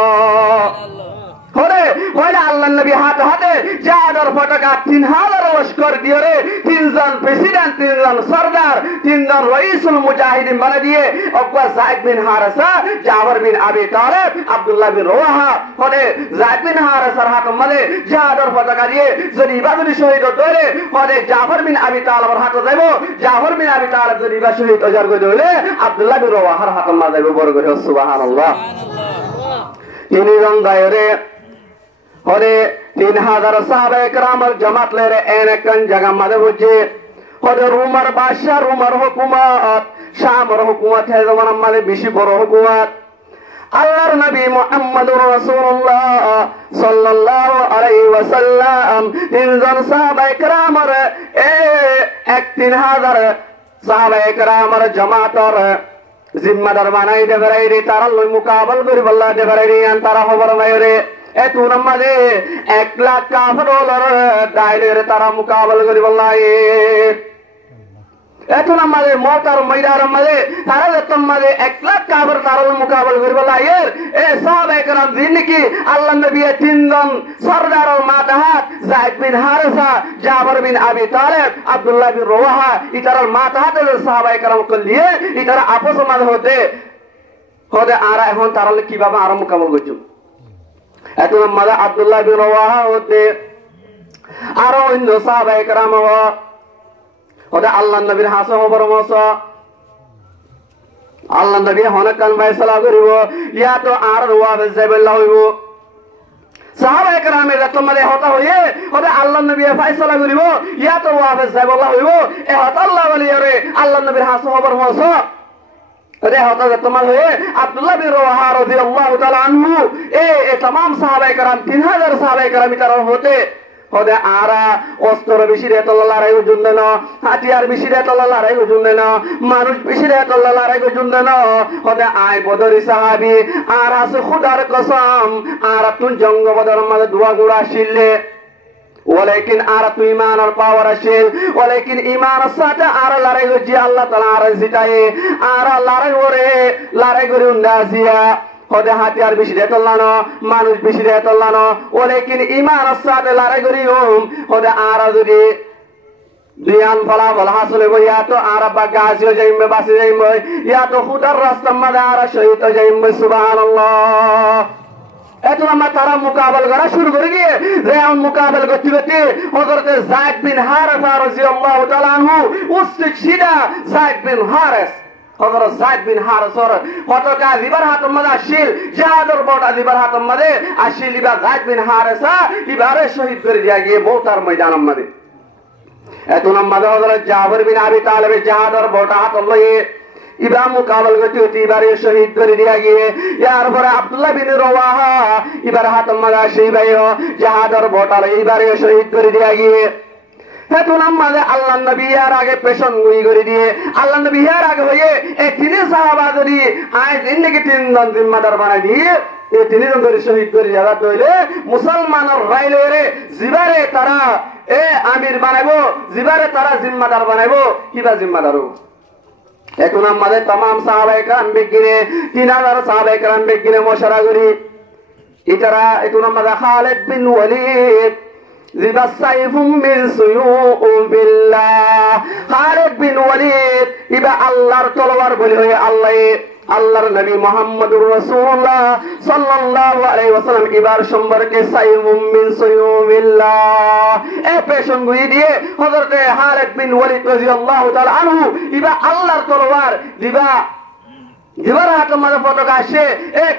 ওরে ওরে আল্লাহর নবী হাতে হাতে জিহাদের পতাকা 3000 লস্কর দিয়ে রে তিনজন প্রেসিডেন্ট তিনজন সরদার তিনজন রাইসুল মুজাহিদিন বলে দিয়ে অকবা যায়েদ বিন হারেসা জাফর বিন আবি তালেব আব্দুল্লাহ বিন রওয়াহা ওরে যায়েদ বিন হারেসার হাতে মানে জিহাদের পতাকা দিয়ে যদি ইবাদুল শহীদ ধরে ওরে জাফর বিন আবি তালেবের হাতে যাইব জাফর বিন আবি তালেব যদি ইবা শহীদ অজার করে হইলে আব্দুল্লাহ বিন রওয়াহার হাতে মা যাইব বড় করে সুবহানাল্লাহ তিনজন দায়রে ওরে 3000 সাহাবায়ে কেরামের জামাত লেরে এনেকন জায়গা মাঝে বুঝে ওরে রোমার বাদশা রোমার হুকুমত শামের হুকুমত হে জমান মানে বেশি বড় হুকুমত আল্লাহর নবী মুহাম্মদুর রাসূলুল্লাহ সাল্লাল্লাহু আলাইহি ওয়াসাল্লাম তিনজন সাহাবায়ে কেরামের এক 3000 সাহাবায়ে কেরামের জামাতর জিম্মাদার বানাই দেবরাই রে তারা লই মুকাবল করি বল্লা দেবরাই রে তারা খবর নাই রে এতুন মাঝে 1 লাখ কাফের দাইলের তারা মোকাবেলা করি বললাই এতুন মাঝে মতার ময়দার মাঝে তারা যতন মাঝে 1 লাখ কাফের তারা মোকাবেলা করি বললাই এ সাহাবায়ে কেরাম দিন কি আল্লাহ নবী তিনজন সরদার মাতাহাত যায়েদ বিন হারেসা জাফর বিন আবি তালেব আব্দুল্লাহ বিন রওয়াহা ইতারার মাতাহাতের সাহাবায়ে কেরাম কলিয়ে ইতারা আপস মাঝে হতে আর এখন তারা কিভাবে আরো মোকাবেলা করছো এত মাঝে আব্দুল্লাহ বিন রওয়াহা হতে আরো অন্য সাহাবায়ে কেরাম হতে আল্লাহ নবীর হাসা পরামর্শ আল্লাহ নবী হনকান ফয়সালা করিব ইয়া তো আর ওয়াবে যাইবল্লাহ হইব সাহাবায়ে কেরামের এত মাঝে হতা হইয়ে হতে আল্লাহ নবী ফয়সালা করিব ইয়া তো ওয়াবে যাইবল্লাহ হইব এ হতা আল্লাহ বলিয়ারে আল্লাহ নবীর হাসা পরামর্শ আব্দুল্লাহ বিন রওয়াহা রাদিয়াল্লাহু তাআলা আনহু तमाम সাহাবায়ে কেরাম 3000 সাহাবায়ে কেরাম তারা হতে আরা অস্ত্র বেশি রে তোল্লা লড়াই জন্য না হাতিয়ার বেশি রে তোল্লা লড়াই জন্য না মানুষ বেশি রে তোল্লা লড়াই জন্য না আয় বদরি সাহাবী আর আছে খুদার কসম আর তুই জঙ্গ বদর মাঝে দুয়া গুড়া শিললে ولكن আরত ঈমান আর পাওয়ার আছে ولكن ঈমান সাথে আর লড়াই হচ্ছে আল্লাহ তাআলা আর জিতায়ে আর লড়াই করে উন্দাসিয়া হদে হাতিয়ার বেশি রে তোল্লানো মানুষ বেশি রে তোল্লানো ولكن ঈমান সাথে লড়াই করি হদে আর যদি দিয়ান ফলাফল হাসিল হইব ইয়া তো আর বাগাজিও যাইবে বাসি যাইবে ইয়া তো খুদার রাস্তা মাদা আর শহীদ যাইবে সুবহানাল্লাহ এত আমরা তারা মোকাবেলা করা শুরু করে গিয়ে যেমন মোকাবেলা করতে করতে হযরত যায়েদ বিন হারেসা রাদিয়াল্লাহু তাআলা আনহু উসিক সিদা যায়েদ বিন হারেস হযরত যায়েদ বিন হারেসর কতকা লিবার হাতম মাদা শিল জাহাদর বড় লিবার হাতম মাদে আসিল লিবার যায়েদ বিন হারেসা লিবারে শহীদ করে দিয়া গিয়ে মওতার ময়দানম মাদে এত নম্বরে হযরত জাফর বিন আবি তালেবের জাহাদর বড় হাতম লয়ে ইবা মুকাবল গতি হতে এবারে শহীদ করে দিয়া গিয়ে ইয়ার পরে আব্দুল্লাহ বিন রওয়াহা এবার হাতম মাদা সেই ভাইও জাহাদর বটাল এবারে শহীদ করে দিয়া গিয়ে এত নামাজে আল্লাহ নবী এর আগে পেশন গুই করে দিয়ে আল্লাহ নবী এর আগে হয়ে এই তিন সাহাবা যদি আজ ইন্দিকে তিনজন জিম্মাদার বানাই দিয়ে এই তিনজন করে শহীদ করে যাওয়া তৈলে মুসলমানের রাইলে রে জিবারে তারা আমির বানাইবো জিবারে তারা জিম্মাদার বানাইবো কিবা জিম্মাদার এখন আমাদের तमाम সাহাবায়ে কেরাম বেগিরে 3000 সাহাবায়ে কেরাম বেগিরে মশারা করি ইতারা এখন আমাদের খালিদ বিন ওয়ালিদ জিবা সাইফুম মিন সুয়ুবিল্লাহ খালিদ বিন ওয়ালিদ ইবা আল্লাহর তলোয়ার বলি হয়ে আল্লাহর নবী মুহাম্মদুর রাসূলুল্লাহ সাল্লাল্লাহু আলাইহি ওয়াসাল্লাম ইবার সম্পর্কে সাইফুম মিন সুয়ুবিল্লাহ পেশন গুই দিয়ে হযরত খালিদ বিন ওয়ালিদ রাদিয়াল্লাহু তাআলা আনহু ইবা আল্লাহর তলোয়ার দিবা জিবার হাতম মাঝে পতাকা আসে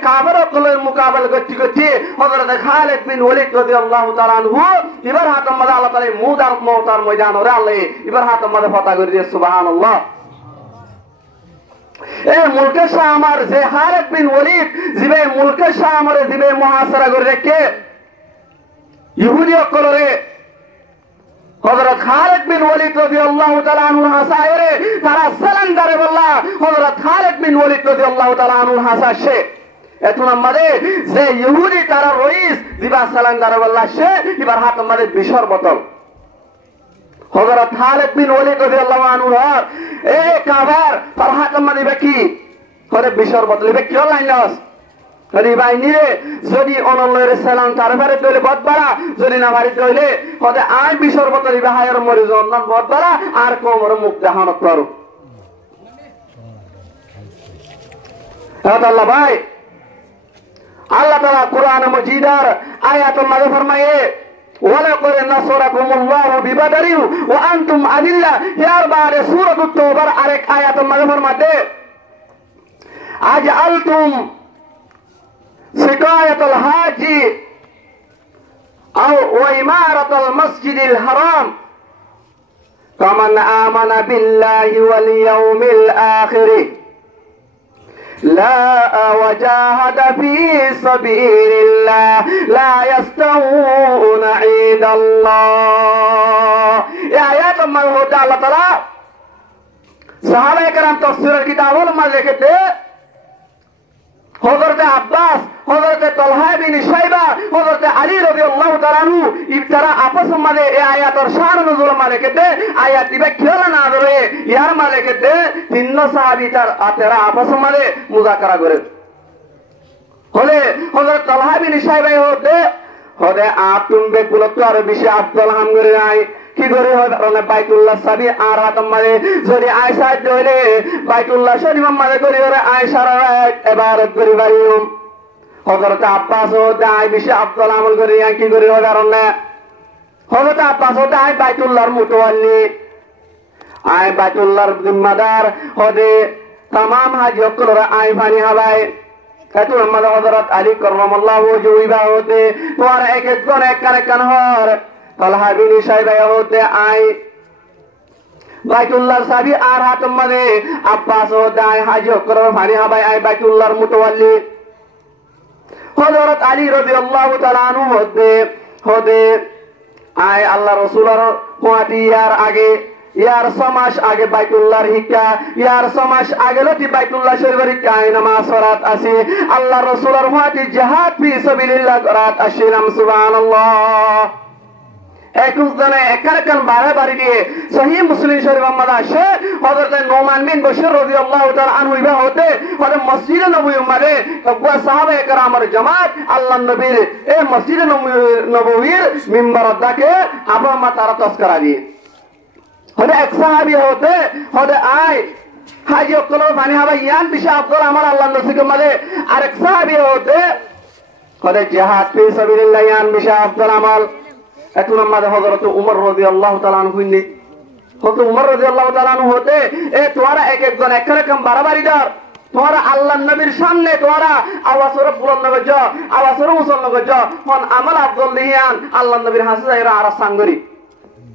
কাফের কলের মোকাবেলা করতে করতে হযরত খালিদ বিন ওয়ালিদ রাদিয়াল্লাহু তাআলা আনহু জিবার হাতম মাঝে আল্লাহ তাআলা মওতার ময়দান ওরে আল্লাহ জিবার হাতম মাঝে পতাকা করে দিয়ে সুবহানাল্লাহ মুলকে শাহ আমার যে খালিদ বিন ওয়ালিদ জিবে মুলকে শাহ আমারে জিবে মুহাসারা করে রেখে ইহুদি অকলরে হযরত খালিদ বিন ওয়ালিদ রাদিয়াল্লাহু তাআলা আনহু হাসায়রে তারা সালান্দারে বললা হযরত খালিদ বিন ওয়ালিদ রাদিয়াল্লাহু তাআলা আনহু হাসাশে এত নম্বরে যে ইহুদি তারা রইস দিবা সালান্দারে বললা সে এবার হাত আমাদের বিশর বোতল হযরত খালিদ বিন ওয়ালিদ রাদিয়াল্লাহু আনহু কাভার তার হাত আমাদের কি করে বিশর বোতল কি লাইনস যদি বাইনি রে যদি অনল্লের সালাম তারবারে দইলে বদবারা যদি না বাড়ি দইলে হতে আই বিশর বতরি বাহায়ের মরিজ অন্যান বদবারা আর কোমর মুখ দেখানো করো আল্লাহ ভাই আল্লাহ তাআলা কুরআন মাজিদার আয়াতুল মাঝে ফরমায়ে ওয়ালাকাদ নাসরাকুমুল্লাহু বিবাদরিন ওয়া আনতুম আদিল্লা ইয়ার বারে সূরাতুত তাওবার আরেক আয়াতুল মাঝে ফরমাতে আজআলতুম سقاية الحاج أو وإمارة المسجد الحرام كمن آمن بالله واليوم الآخر لا وجاهد في سبيل الله لا يستوون عند الله يا آيات ما هو الله تعالى صحابة کرام تفسير الكتاب ما لکھتے হযরত আব্বাস হযরতে তালহা বিন শাইবা হযরতে আলী রাদিয়াল্লাহু তাআলা আনহু ইবতারা আপস মাঝে এই আয়াতের শান নজুল মালিকেতে আয়াত দিবে খেলা না ধরে ইয়ার মালিকেতে তিন সাহাবী তার আতেরা আপস মাঝে মুযাকারা করে হলে হযরত তালহা বিন শাইবা হতে আতুম বেগুলো তো আর বেশি আব্দুল হাম করে নাই কি করে হয় বাইতুল্লাহ সাবি আর হাত মারে যদি আয়েশা দইলে বাইতুল্লাহ শরীফ মারে করি করে আয়েশার ইবাদত করি বাইম হযরত আব্বাস ও দাই বেশি আব্দুল আমল করে কি করে হয় কারণ হযরত আব্বাস ও দাই বাইতুল্লাহর মুতওয়াল্লি আয় বাইতুল্লাহর জিম্মাদার হদে तमाम হাজি অকলরা আয় পানি হাবায় এত আমাদ হযরত আলী কাররামাল্লাহু ওয়াজহুবা হতে তোমার এক একজন এক কান হর তালহা বিন শাইবা হতে আয় বাইতুল্লাহর সাবি আর হাত মারে আব্বাস ও দাই হাজি অকলরা পানি হাবায় আয় বাইতুল্লাহর মুতওয়াল্লি হযরত আলী রাদিয়াল্লাহু তাআলা আনহু হতে আয় আল্লাহ রাসূলের ওয়াদিয়ার আগে ইয়ার সমাস আগে বাইতুল্লাহর হিক্কা ইয়ার সমাস আগে লতি বাইতুল্লাহ শরীফের হিক্কা নামাজ সালাত আছে আল্লাহ রাসূলের ওয়াদি জিহাদ ফি সাবিলিল্লাহ করাত আসিলাম সুবহানাল্লাহ একজনে একারকান বাড়ি দিয়ে সহিহ মুসলিম শরীফ আহমদ আসে হযরত নোমান বিন বশর রাদিয়াল্লাহু তাআলা আনহু ইবা হতে হযরত মসজিদে নববী মারে তকওয়া সাহাবায়ে কেরামের জামাত আল্লাহর নবীর এই মসজিদে নববীর মিম্বার দাকে আবা মা তারা তসকরা দিয়ে হতে এক সাহাবী হতে আয় হাজি অকল পানি হাবা ইয়ান বিশা আব্দুল আমার আল্লাহর নবীকে মারে আরেক সাহাবী হতে জিহাদ ফি সাবিলিল্লাহ ইয়ান বিশা আব্দুল আমাল এখন আমাদের হযরত উমর রাদিয়াল্লাহু তাআলা আনহু নি হযরত উমর রাদিয়াল্লাহু তাআলা আনহু হতে এ তোরা এক একজন এক রকম বাড়াবাড়িদার তোরা আল্লাহর নবীর সামনে তোরা আওয়াজরে বুলন্দ করছ আওয়াজরে মুসলমান করছ মন আমল আব্দুল লিয়ান আল্লাহর নবীর হাসে এরা আর সাঙ্গরি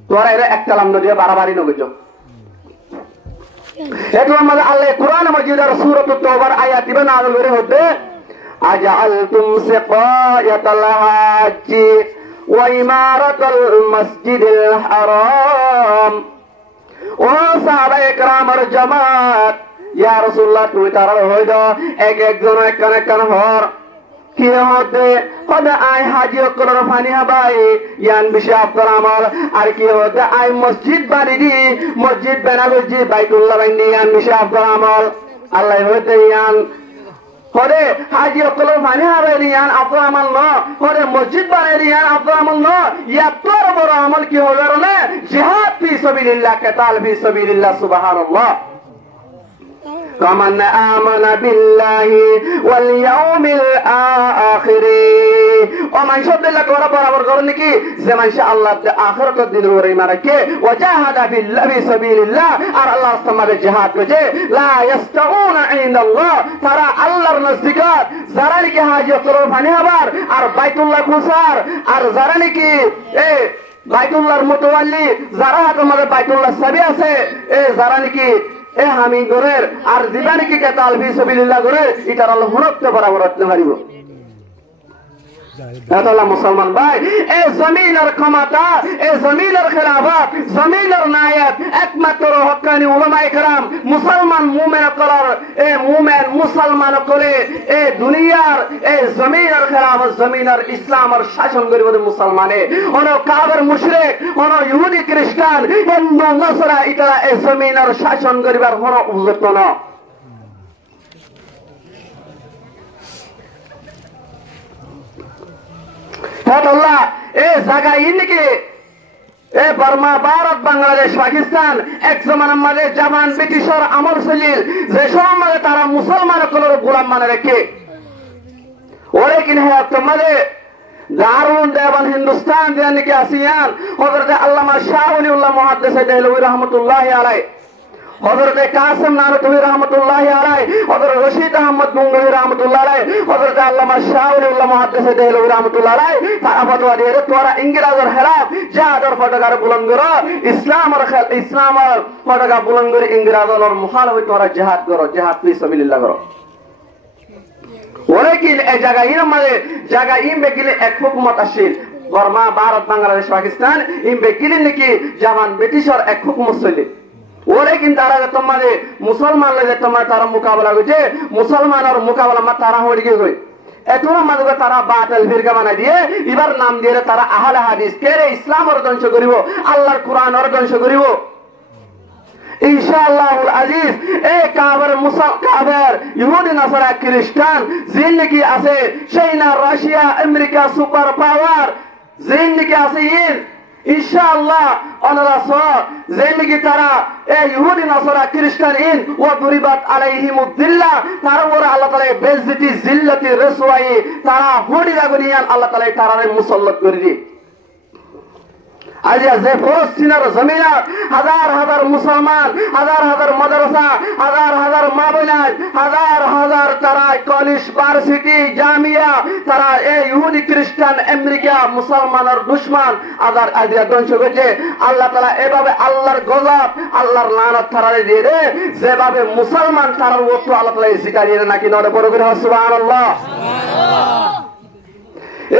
তোরা এরা এক কালাম নদিয়া বাড়াবাড়ি নগজ এখন আমাদের আল্লাহ কুরআন মাজিদের সূরাতুত তাওবার আয়াত দিবেন নাযিল করে হতে আজআলতুম সিকায়াতাল হাজ্জি وإمارة المسجد الحرام وصحابة إكرام الجماعت يا رسول الله তুমি তারা হইদো এক একজন একখান হর কি হতে হতে আয় হাজি অকলর পানি হাবাই ইয়ান বিশা আব্দুল আমল আর কি হতে আয় মসজিদ বাড়ি মসজিদ বেনাগজি বাইতুল্লাহ বান্দি ইয়ান বিশা আব্দুল আমল আল্লাহ হতে ইয়ান হরে হাজি অকলর পানি হাবাই ইয়ান আব্দুল আমল ন হরে মসজিদ বানাই ইয়ান আব্দুল আমল ন ইয়াত্তর বড় আমল কি হবে রে জিহাদ ফি সাবিলিল্লাহ কিতাল ফি সাবিলিল্লাহ সুবহানাল্লাহ كمن آمن بالله واليوم الآخر ومن شد الله كورا برابر قرن کی زمان شاء الله آخرت الدين وريمان کے وجاهد في سبيل الله اور اللہ استمر جهاد بجے لا يستعون عند الله ترى الله نزدیکات زرانی کی حاجی قرار پانی ہبار اور بیت اللہ خوصار اور زرانی کی বাইতুল্লাহর মুতওয়াল্লি যারা তোমাদের বাইতুল্লাহ সাবি আছে এই জারানি কি এ হামি গরের আর জীবানি কি কেতাল ফি সাবিলিল্লাহ করে এটার আল্লাহ হুনতে বরাবর রাখতে পারিব আল্লাহ মুসলমান ভাই এই জমিনের ক্ষমতা এই জমিনের খেলাফত জমিনের নায়েব একমাত্র হক্কানি উলামায়ে কেরাম মুসলমান মুমিন করার এই মুমিন মুসলমান করে এই দুনিয়ার এই জমিনের খেলাফত জমিনের ইসলামের শাসন করিব মুসলমানে কোন কাফের মুশরিক কোন ইহুদি খ্রিস্টান হিন্দু নসরা এটা এই জমিনের শাসন করিবার কোন উপযুক্ত না আল্লাহ এই জায়গা ইনকে এ বর্মা ভারত বাংলাদেশ পাকিস্তান এক জমানার মাঝে জামান ব্রিটিশর আমল চলিল যে সময় তারা মুসলমান সকলের গোলাম মানে রেখে ওরে কিনে তোমাদের দারুন দেওয়ান হিন্দুস্তান যে আসিয়ান হযরত আল্লামা শাহ ওলিউল্লাহ মুহাদ্দিস দেহলভী রহমতুল্লাহি আলাইহি হযরত কাসিম নানতুবি রহমতুল্লাহি আলাইহি হযরত রশিদ আহমদ গঙ্গোহী রহমতুল্লাহি আলাইহি হযরত আল্লামা শাহ ওলিউল্লাহ মুহাদ্দিস দেহলভী রহমতুল্লাহি আলাইহি তারা ফতোয়া দিয়ে তোরা ইংরেজের খেলাফ জিহাদের পতাকা বুলন্দ করো ইসলামের পতাকা বুলন্দ করে ইংরেজের মুখালফে তোরা জিহাদ করো জিহাদ ফি সাবিলিল্লাহ করো ওলেকিন এই জায়গা ইম বেকিলে এক হুকুমত আসিল বর্মা ভারত বাংলাদেশ পাকিস্তান ইম বেকিলে নাকি জামান ব্রিটিশর এক হুকুমত চলে ওরে কিন্তু তারা তোমাদের মুসলমান লাগে তোমার তারা মোকাবেলা করছে মুসলমানের মোকাবেলা তারা হয়ে গিয়ে এখন আমাদের তারা বাতিল ফিরকা বানাই দিয়ে এবার নাম দিয়ে তারা আহলে হাদিস কে ইসলামের ধ্বংস করিব, আল্লাহর কোরআনের ধ্বংস করিব। ইনশাআল্লাহুল আজিজ এই কাবের ইহুদি নাসারা খ্রিস্টান জিন্দেগি আছে সেই না রাশিয়া আমেরিকা সুপার পাওয়ার জিন্দেগি আছে ইনশাআল্লাহ ওনারা জিন্দেগি তারা এই ইহুদি নাসারা খ্রিস্টান ওয়া দুরিবাত আলাইহিমুদ দিল্লাহ তার উপরে আল্লাহ তাআলা বেইজ্জতি জিল্লাতি রাসওয়াই তারা হড়ি লাগুনিয়ান আল্লাহ তাআলা তারারে মুসাল্লাত করে দি। আজ যে ফলস্তিনের জমিনে হাজার হাজার মুসলমান, হাজার হাজার মাদ্রাসা, হাজার হাজার মা বোনাই, হাজার হাজার তারা কলেজ ভার্সিটি জামিয়া তারা এই ইহুদি খ্রিস্টান আমেরিকা মুসলমানের দুশমন আজার আদিয়া ধ্বংস করেছে। আল্লাহ তাআলা এভাবে আল্লাহর গজব আল্লাহর লানত তারারে দিয়ে রে যেভাবে মুসলমান তারার ওপর আল্লাহ তাআলা শিকারিয়ে নাকি নরে বড় করে সুবহানাল্লাহ।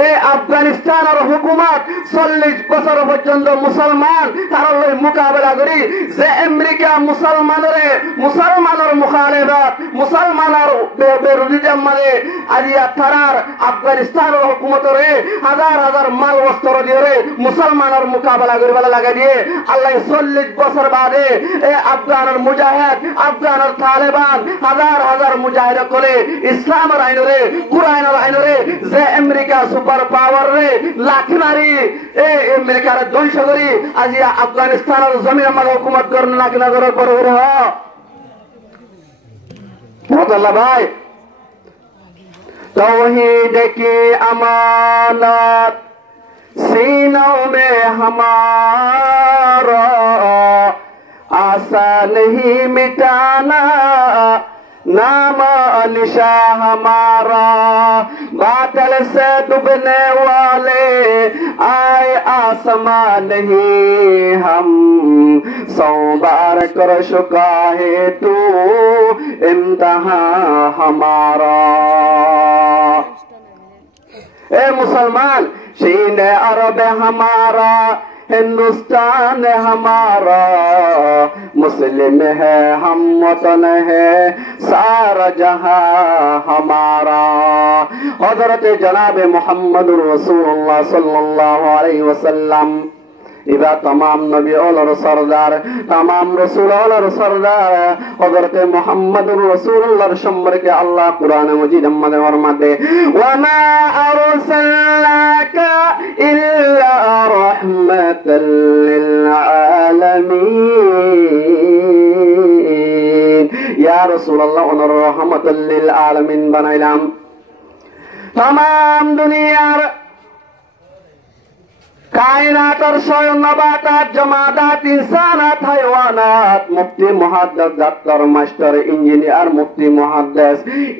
এই আফগানিস্তানের হুকুমত 40 বছর পর্যন্ত মুসলমান তারা মোকাবেলা করি যে আমেরিকা মুসলমানের মুখালেফত মুসলমানের বিরোধিতার মাঝে আজিয়া তারার আফগানিস্তানের হুকুমতের হাজার হাজার মাল বস্ত্র দিয়ে মুসলমানের মোকাবেলা করিবার লাগা দিয়ে আল্লাহ 40 বছর বাদে এই আফগানের মুজাহিদ আফগানের তালেবান হাজার হাজার মুজাহিদ করে ইসলামের আইনরে কুরআনের আইনরে যে আমেরিকা সুপার পাওয়ার রে লাঠি মারি এই আমেরিকার ধ্বংস করি আজি আফগানিস্তানের জমিন আমার হুকুমত করেন নাকি না করার পরে আল্লাহ ভাই तौहीद की अमानत सीनों में हमारा आसान नहीं मिटाना नाम निशा हमारा बादल से डूबने वाले आए आसमां नहीं हम 100 बार कर चुका है तू इम्तिहान हमारा। ए मुसलमान चीन अरब हमारा हिंदुस्तान हमारा मुस्लिम है हम वतन है सारा जहां हमारा। हजरत जनाब मोहम्मद रसूलुल्लाह सल्लल्लाहु अलैहि वसल्लम इबा तमाम नबी और सरदार तमाम रसूल और सरदार हजरत मोहम्मद रसूलुल्लाह शम्बर के अल्लाह कुरान मजीद में फरमाते वमा अरसलनाका इल्ला रहमतल लिल आलमीन। या रसूलुल्लाह उन रहमतल लिल आलमीन बनाइलाम तमाम दुनियार कायनातर स्वयं नबातात जमादात इंसानात हायवानात मुफ्ती मुहाद्दिस डॉक्टर मास्टर इंजिनियर मुफ्ती मुहाद्दिस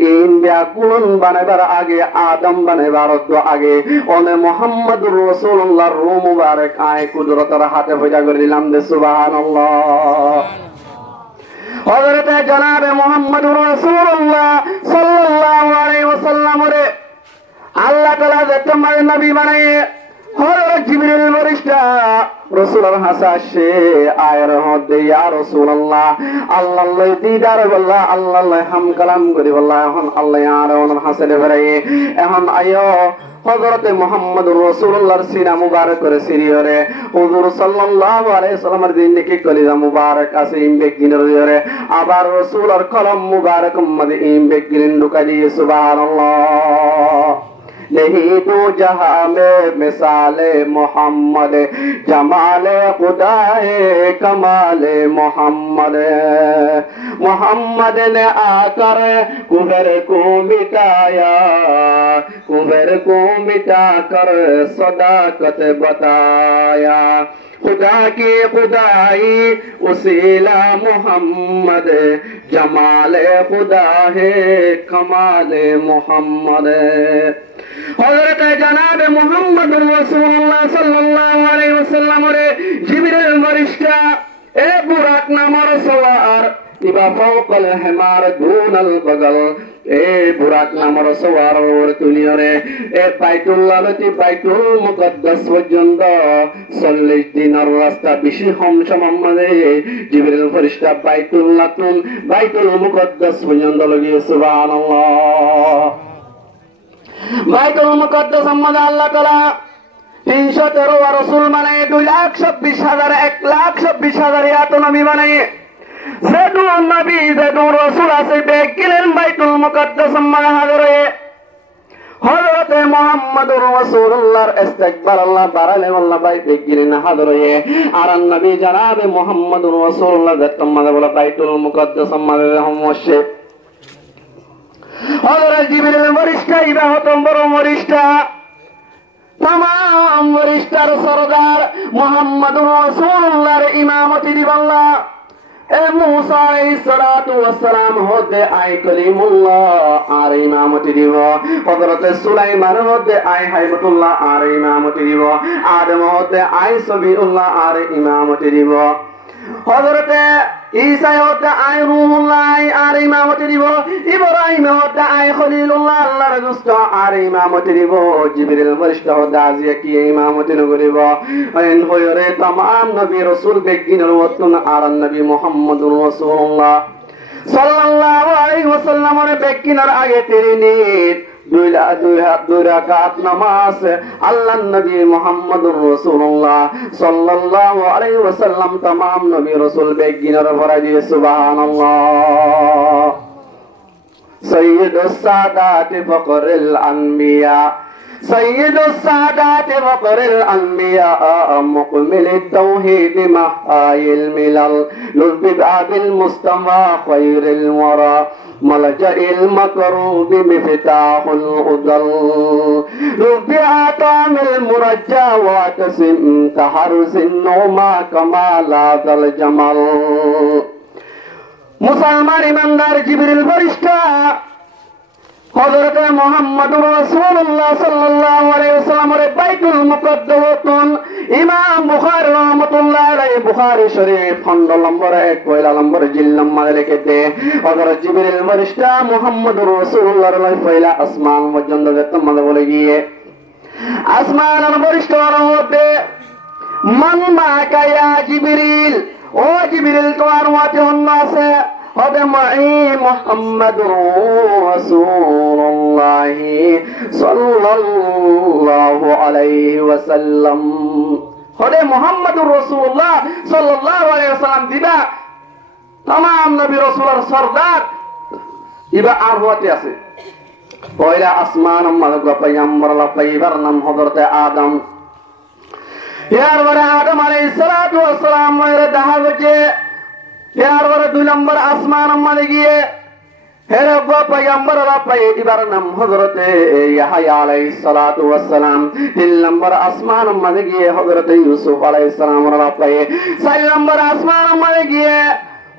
इन व्याकुलन बनाइबार आगे आदम बनाइबार तो आगे ओने मोहम्मद रसूलुल्लाह रूह मुबारक आए कुदरतर हाथे भजा कर दिलाम दे सुबहानाल्लाह। हजरत जनाब मोहम्मद रसूलुल्लाह सल्लल्लाहु अलैहि वसल्लम रे अल्लाह ताआला जतमाय नबी बनाए हजरत जिब्रील फरिश्ता रसूलुल्लाह हासाशे आयर होदे या रसूलुल्लाह अल्लाह दीदार बल्ला अल्लाह हम कलाम करी बल्ला এখন আল্লাহ আর ওনার হাসরে ভরায়ে এখন আয়ো হযরত মুহাম্মদ রাসূলুল্লাহর সিনা মুবারক করে সিরিয়রে হুজুর সাল্লাল্লাহু আলাইহি সাল্লামের জিন্দেগি কলিজা মুবারক আছে ইমবে গিনরে আবার রাসূলের কলম মুবারক মধ্যে ইমবে গিন ঢুকাই দিয়ে সুবহানাল্লাহ। नहीं तो जहां में मिसाले मोहम्मद जमाले खुदाए कमाले मोहम्मद। मोहम्मद ने आकर कुफर को मिटाया कुफर को मिटाकर सदाकत बताया खुदा की खुदाई उसीला मोहम्मद जमाले खुदा है कमाले मोहम्मद। हजरत जनाब मोहम्मद रसूलुल्लाह सल्लल्लाहु अलैहि वसल्लम रे जिब्रील फरिश्ता ए बुराक नामर सवार इबा फौकल हिमार दूनल बगल ए बुराक नामर सवार और दुनिया रे ए বাইতুল্লাহ লতি বাইতুল মুকদ্দাস পর্যন্ত 40 দিনের রাস্তা বেশি কম সময় মধ্যে জিবরিল ফেরেশতা বাইতুল্লাহ তুন বাইতুল মুকদ্দাস পর্যন্ত লাগিয়ে সুবহানাল্লাহ। বাইতুল মুকদ্দাস মধ্যে আল্লাহ তাআলা 313 রাসূল মানে 2,26,000 1,26,000 এত নবী মানে যেদুন নবী যেদুন রাসূল আছে বেকিলেন বাইতুল মুকদ্দাস মধ্যে হাজির হয়ে হযরত মুহাম্মদুর রাসূলুল্লাহর ইস্তিকবার আল্লাহ বারালে আল্লাহ বাইতে গিলেন হাজির হয়ে আর নবী জনাবে মুহাম্মদুর রাসূলুল্লাহ দত্তমাদে বলা বাইতুল মুকদ্দাস মধ্যে হমশে হযরত জিবরিল ফেরেশতা ইবা হতম বড় ফেরেশতা तमाम फरिश्तार सरदार मुहम्मदुर रसूलुल्लाहर इमामती दिबल्ला ए मूसा अलैहिस्सलातु वस्सलाम होते आय कलीमुल्लाह आर इमामती দিব হযরত সুলাইমান হতে আয় হাইবতুল্লাহ আর ইমামতি দিব আদম হতে আয় সবিউল্লাহ আর ইমামতি দিব হযরত ঈসা হতে আয় রূহুল্লাহ আর ইমামতি দিব ইব্রাহিম হতে আয় খলিলুল্লাহ আল্লাহর দোস্ত আর ইমামতি দিব জিবরিল ফেরেশতা হতে আজিয়া কি ইমামতি করিব আইন হয়রে तमाम নবী রাসূল বেগিনের ওতন আর নবী মুহাম্মদুর রাসূলুল্লাহ সাল্লাল্লাহু আলাইহি ওয়াসাল্লামের বেগিনের আগে তিরিনিত দুই রাকাত নামাজ আল্লাহর নবী মুহাম্মদুর রাসূলুল্লাহ সাল্লাল্লাহু আলাইহি ওয়াসাল্লাম तमाम নবী রাসূল বেগিনের ফরজ সুবহানাল্লাহ সাইয়্যিদুস সাদাত ফকরুল আনবিয়া سيد السادات وقر الأنبياء مكمل التوحيد محاي الملل للباب المصطفى خير الورى ملجأ المكروب مفتاح الأضل ربع طعم المرجى واتسم تحرس النوما كمال هذا الجمال مسلمان ইমানদার জিবরিল ফেরেশতা হযরত মুহাম্মদুর রাসূলুল্লাহ সাল্লাল্লাহু আলাইহি ওয়াসাল্লামের বাইতুল মুকদ্দাস ইমাম বুখারী রাহমাতুল্লাহ আলাইহি বুখারী শরীফ খণ্ড নম্বর 1 পয়লা নম্বর জিল নম্বর লিখেতে হযরত জিবরিল ফেরেশতা মুহাম্মদুর রাসূলুল্লাহর পয়লা আসমান পর্যন্ত যেতে মানে বলে গিয়ে আসমানের ফেরেশতারা হতে মান মা কায়া জিবরিল ও জিবরিল তোমার ওয়াতে অন্য আছে هذا معي محمد رسول الله صلى الله عليه وسلم هذا محمد رسول الله صلى الله عليه وسلم দিবা तमाम নবী রাসূলের সরদার ইবা আর হতে আছে পয়লা আসমান মালক পয়গম্বর আল্লাহ পয়গম্বর নাম হযরত আদম ইয়ার বড় আদম আলাইহিস সালাতু ওয়াস সালাম এর দেখা গেছে यार वर 2 नंबर आसमान में गए हेरे गो पैगंबर रा पैगंबर नाम हजरत यहया अलैहिस सलातु वस्सलाम 3 नंबर आसमान में गए हजरत यूसुफ अलैहिस सलाम रा 4 नंबर आसमान में गए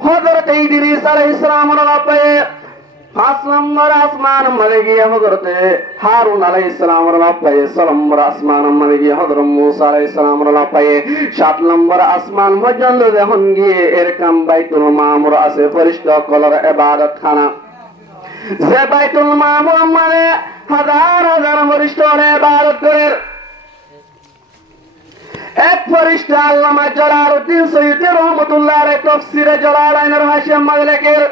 हजरत इदरीस अलैहिस सलाम रा 5 नंबर आसमान में गए हजरत हारून अलैहिस सलाम रा 6 नंबर आसमान में गए हजरत मूसा अलैहिस सलाम रा 7 नंबर आसमान পর্যন্ত যখন গিয়ে এরকম বাইতুল মামুর আছে ফেরেশতা কলর ইবাদত খানা যে বাইতুল মামুর মানে হাজার হাজার ফেরেশতা ইবাদত করে এক ফেরেশতা আল্লামা জালালউদ্দিন সৈয়দী রহমাতুল্লাহ আলাইহি তাফসীরে জালালাইনের হাশিয়া মালিকের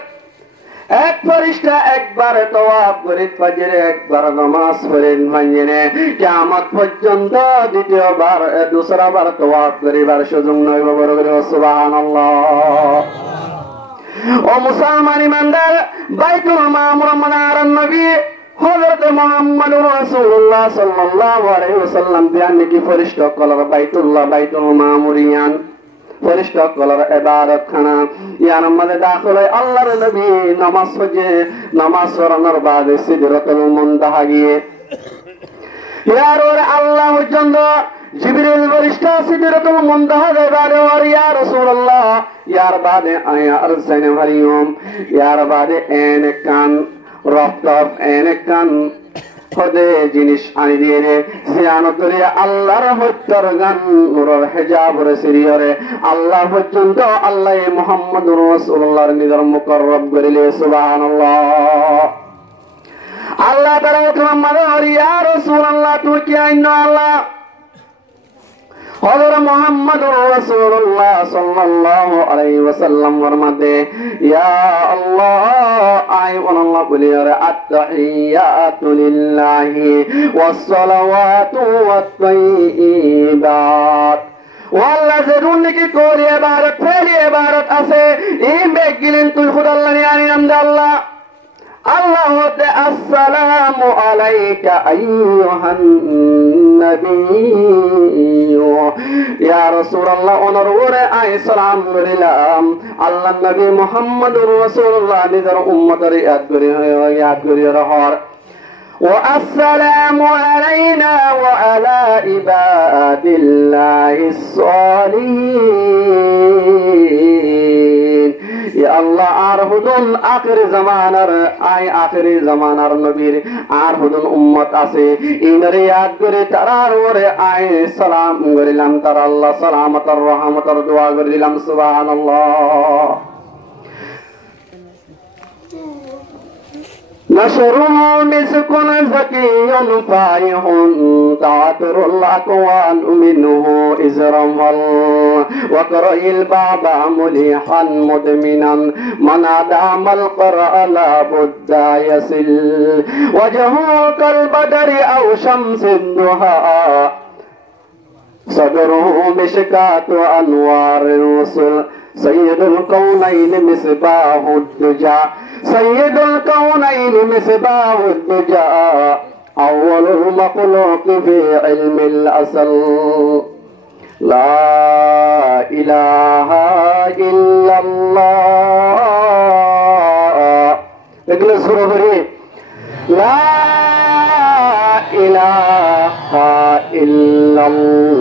এক ফেরেশতা একবার তওয়াফ করে ফজরে একবার নামাজ পড়েন মানে কিয়ামত পর্যন্ত দ্বিতীয়বার দুসরাবার তওয়াফ করিবার সুযোগ নয় বলে সুবহানাল্লাহ ও মুসলমান ইমানদার বাইতুল মামুর মানার নবী হযরত মুহাম্মদুর রাসূলুল্লাহ সাল্লাল্লাহু আলাইহি ওয়াসাল্লাম বিয়ান কি ফেরেশতা কলর বাইতুল মামুরিয়ান ফেরেশতা কলর ইবাদত খানা ইয়ার মধ্যে দাখিল হয় আল্লাহর নবী নামাজ পড়ে নামাজ পড়ানোর বাদে সিদরাতুল মুনতাহা গিয়ে ইয়ার ওরে আল্লাহ পর্যন্ত জিবরিল ফেরেশতা সিদরাতুল মুনতাহা বাদে আর ইয়া রাসূলুল্লাহ ইয়ার বাদে আয়া আরসানে মারিয়ম ইয়ার বাদে এনেকান রফতাব এনেকান খোদে জিনিস আনি দিয়ে রে জিয়ানত করে আল্লাহর হত্যার গান নূরের হিজাব রে সিরিয়রে আল্লাহ পর্যন্ত আল্লাহ মুহাম্মদুর রাসূলুল্লাহর নিদর মুকাররব করিলে সুবহানাল্লাহ আল্লাহ তাআলা মুহাম্মদ ইয়া রাসূলুল্লাহ তুই কি আইনো আল্লাহ হযরত মুহাম্মদুর রাসূলুল্লাহ সাল্লাল্লাহু আলাইহি ওয়াসাল্লাম ফরমাতে ইয়া আল্লাহ আই ওয়াল্লাহ বলিয়া আত-তাহিয়াতু লিল্লাহি ওয়াস-সালাওয়াতু ওয়াত-তাইয়্যিবাত ওয়াল্লাহ জরুন কি কোরি ইবাদত ফেলি ইবাদত আছে এই বেগিলেন তুই খুদাল্লাহ নিয়ানি নাম দে আল্লাহ আল্লাহ হতে আসসালামু আলাইকা আইয়ুহান নবিয়্যু ইয়া রাসূলুল্লাহ ওনরে আই সালাম করিলাম আল্লাহ নবী মুহাম্মদুর রাসূলুল্লাহ নিজের উম্মতের ইয়াদ করি রহর والسلام علينا وعلى عباد الله الصالحين يا الله আরহুদুন আখির জামানার আখিরি জামানার নবীর আরহুদুন উম্মত আছে ইনরে ইয়াদ করে তারার ওরে সালাম করিলাম তার আল্লাহ সালামতার রহমতের দোয়া করিলাম সুবহানাল্লাহ نشره مسك زكي فايح تعطر الأكوان منه إزرمل وقرأ الباب مليحا مدمنا من أدام القرأ لا بد يسل وجهه كالبدر أو شمس الضحى صدره مشكاة أنوار الرسل سيد الكونين مصباح الدجى سيد الكونين مصباح الدجى أول المخلوق في علم الأصل لا إله إلا الله اجلس روحي لا إله إلا الله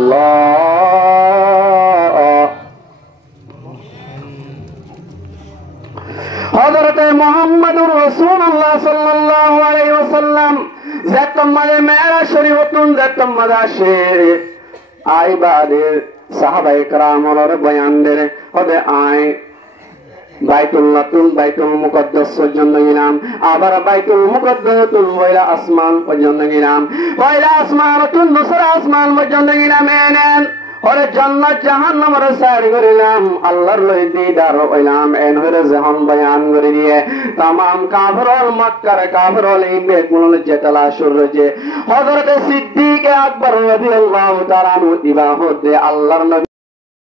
حضرت মুহাম্মদুর রাসূলুল্লাহ সাল্লাল্লাহু আলাইহি ওয়াসাল্লাম যাতমালে মেরাজ শরীফতুন যাতমাদা আসে আইবাদে সাহাবায়ে کرام ওর বয়ান দেরে হবে বাইতুল মুকদ্দাস পর্যন্ত গেলাম আবার বাইতুল মুকদ্দাসুল ওয়াইলা আসমান পর্যন্ত গেলাম ওয়াইলা আসমানুন নুসরা আসমান পর্যন্ত গেলাম এনেন ওরে জান্নাত জাহান্নামের সাইর করিলাম আল্লাহর লই দিদার হইলাম এন হরে জাহান বয়ান করে দিয়ে तमाम কাফিরুল মক্কার কাফিরুল এই বেগুন যেতলা সূর্যে হযরত সিদ্দিক আকবর রাদিয়াল্লাহু তাআলা আনহু ইবাহতে আল্লাহর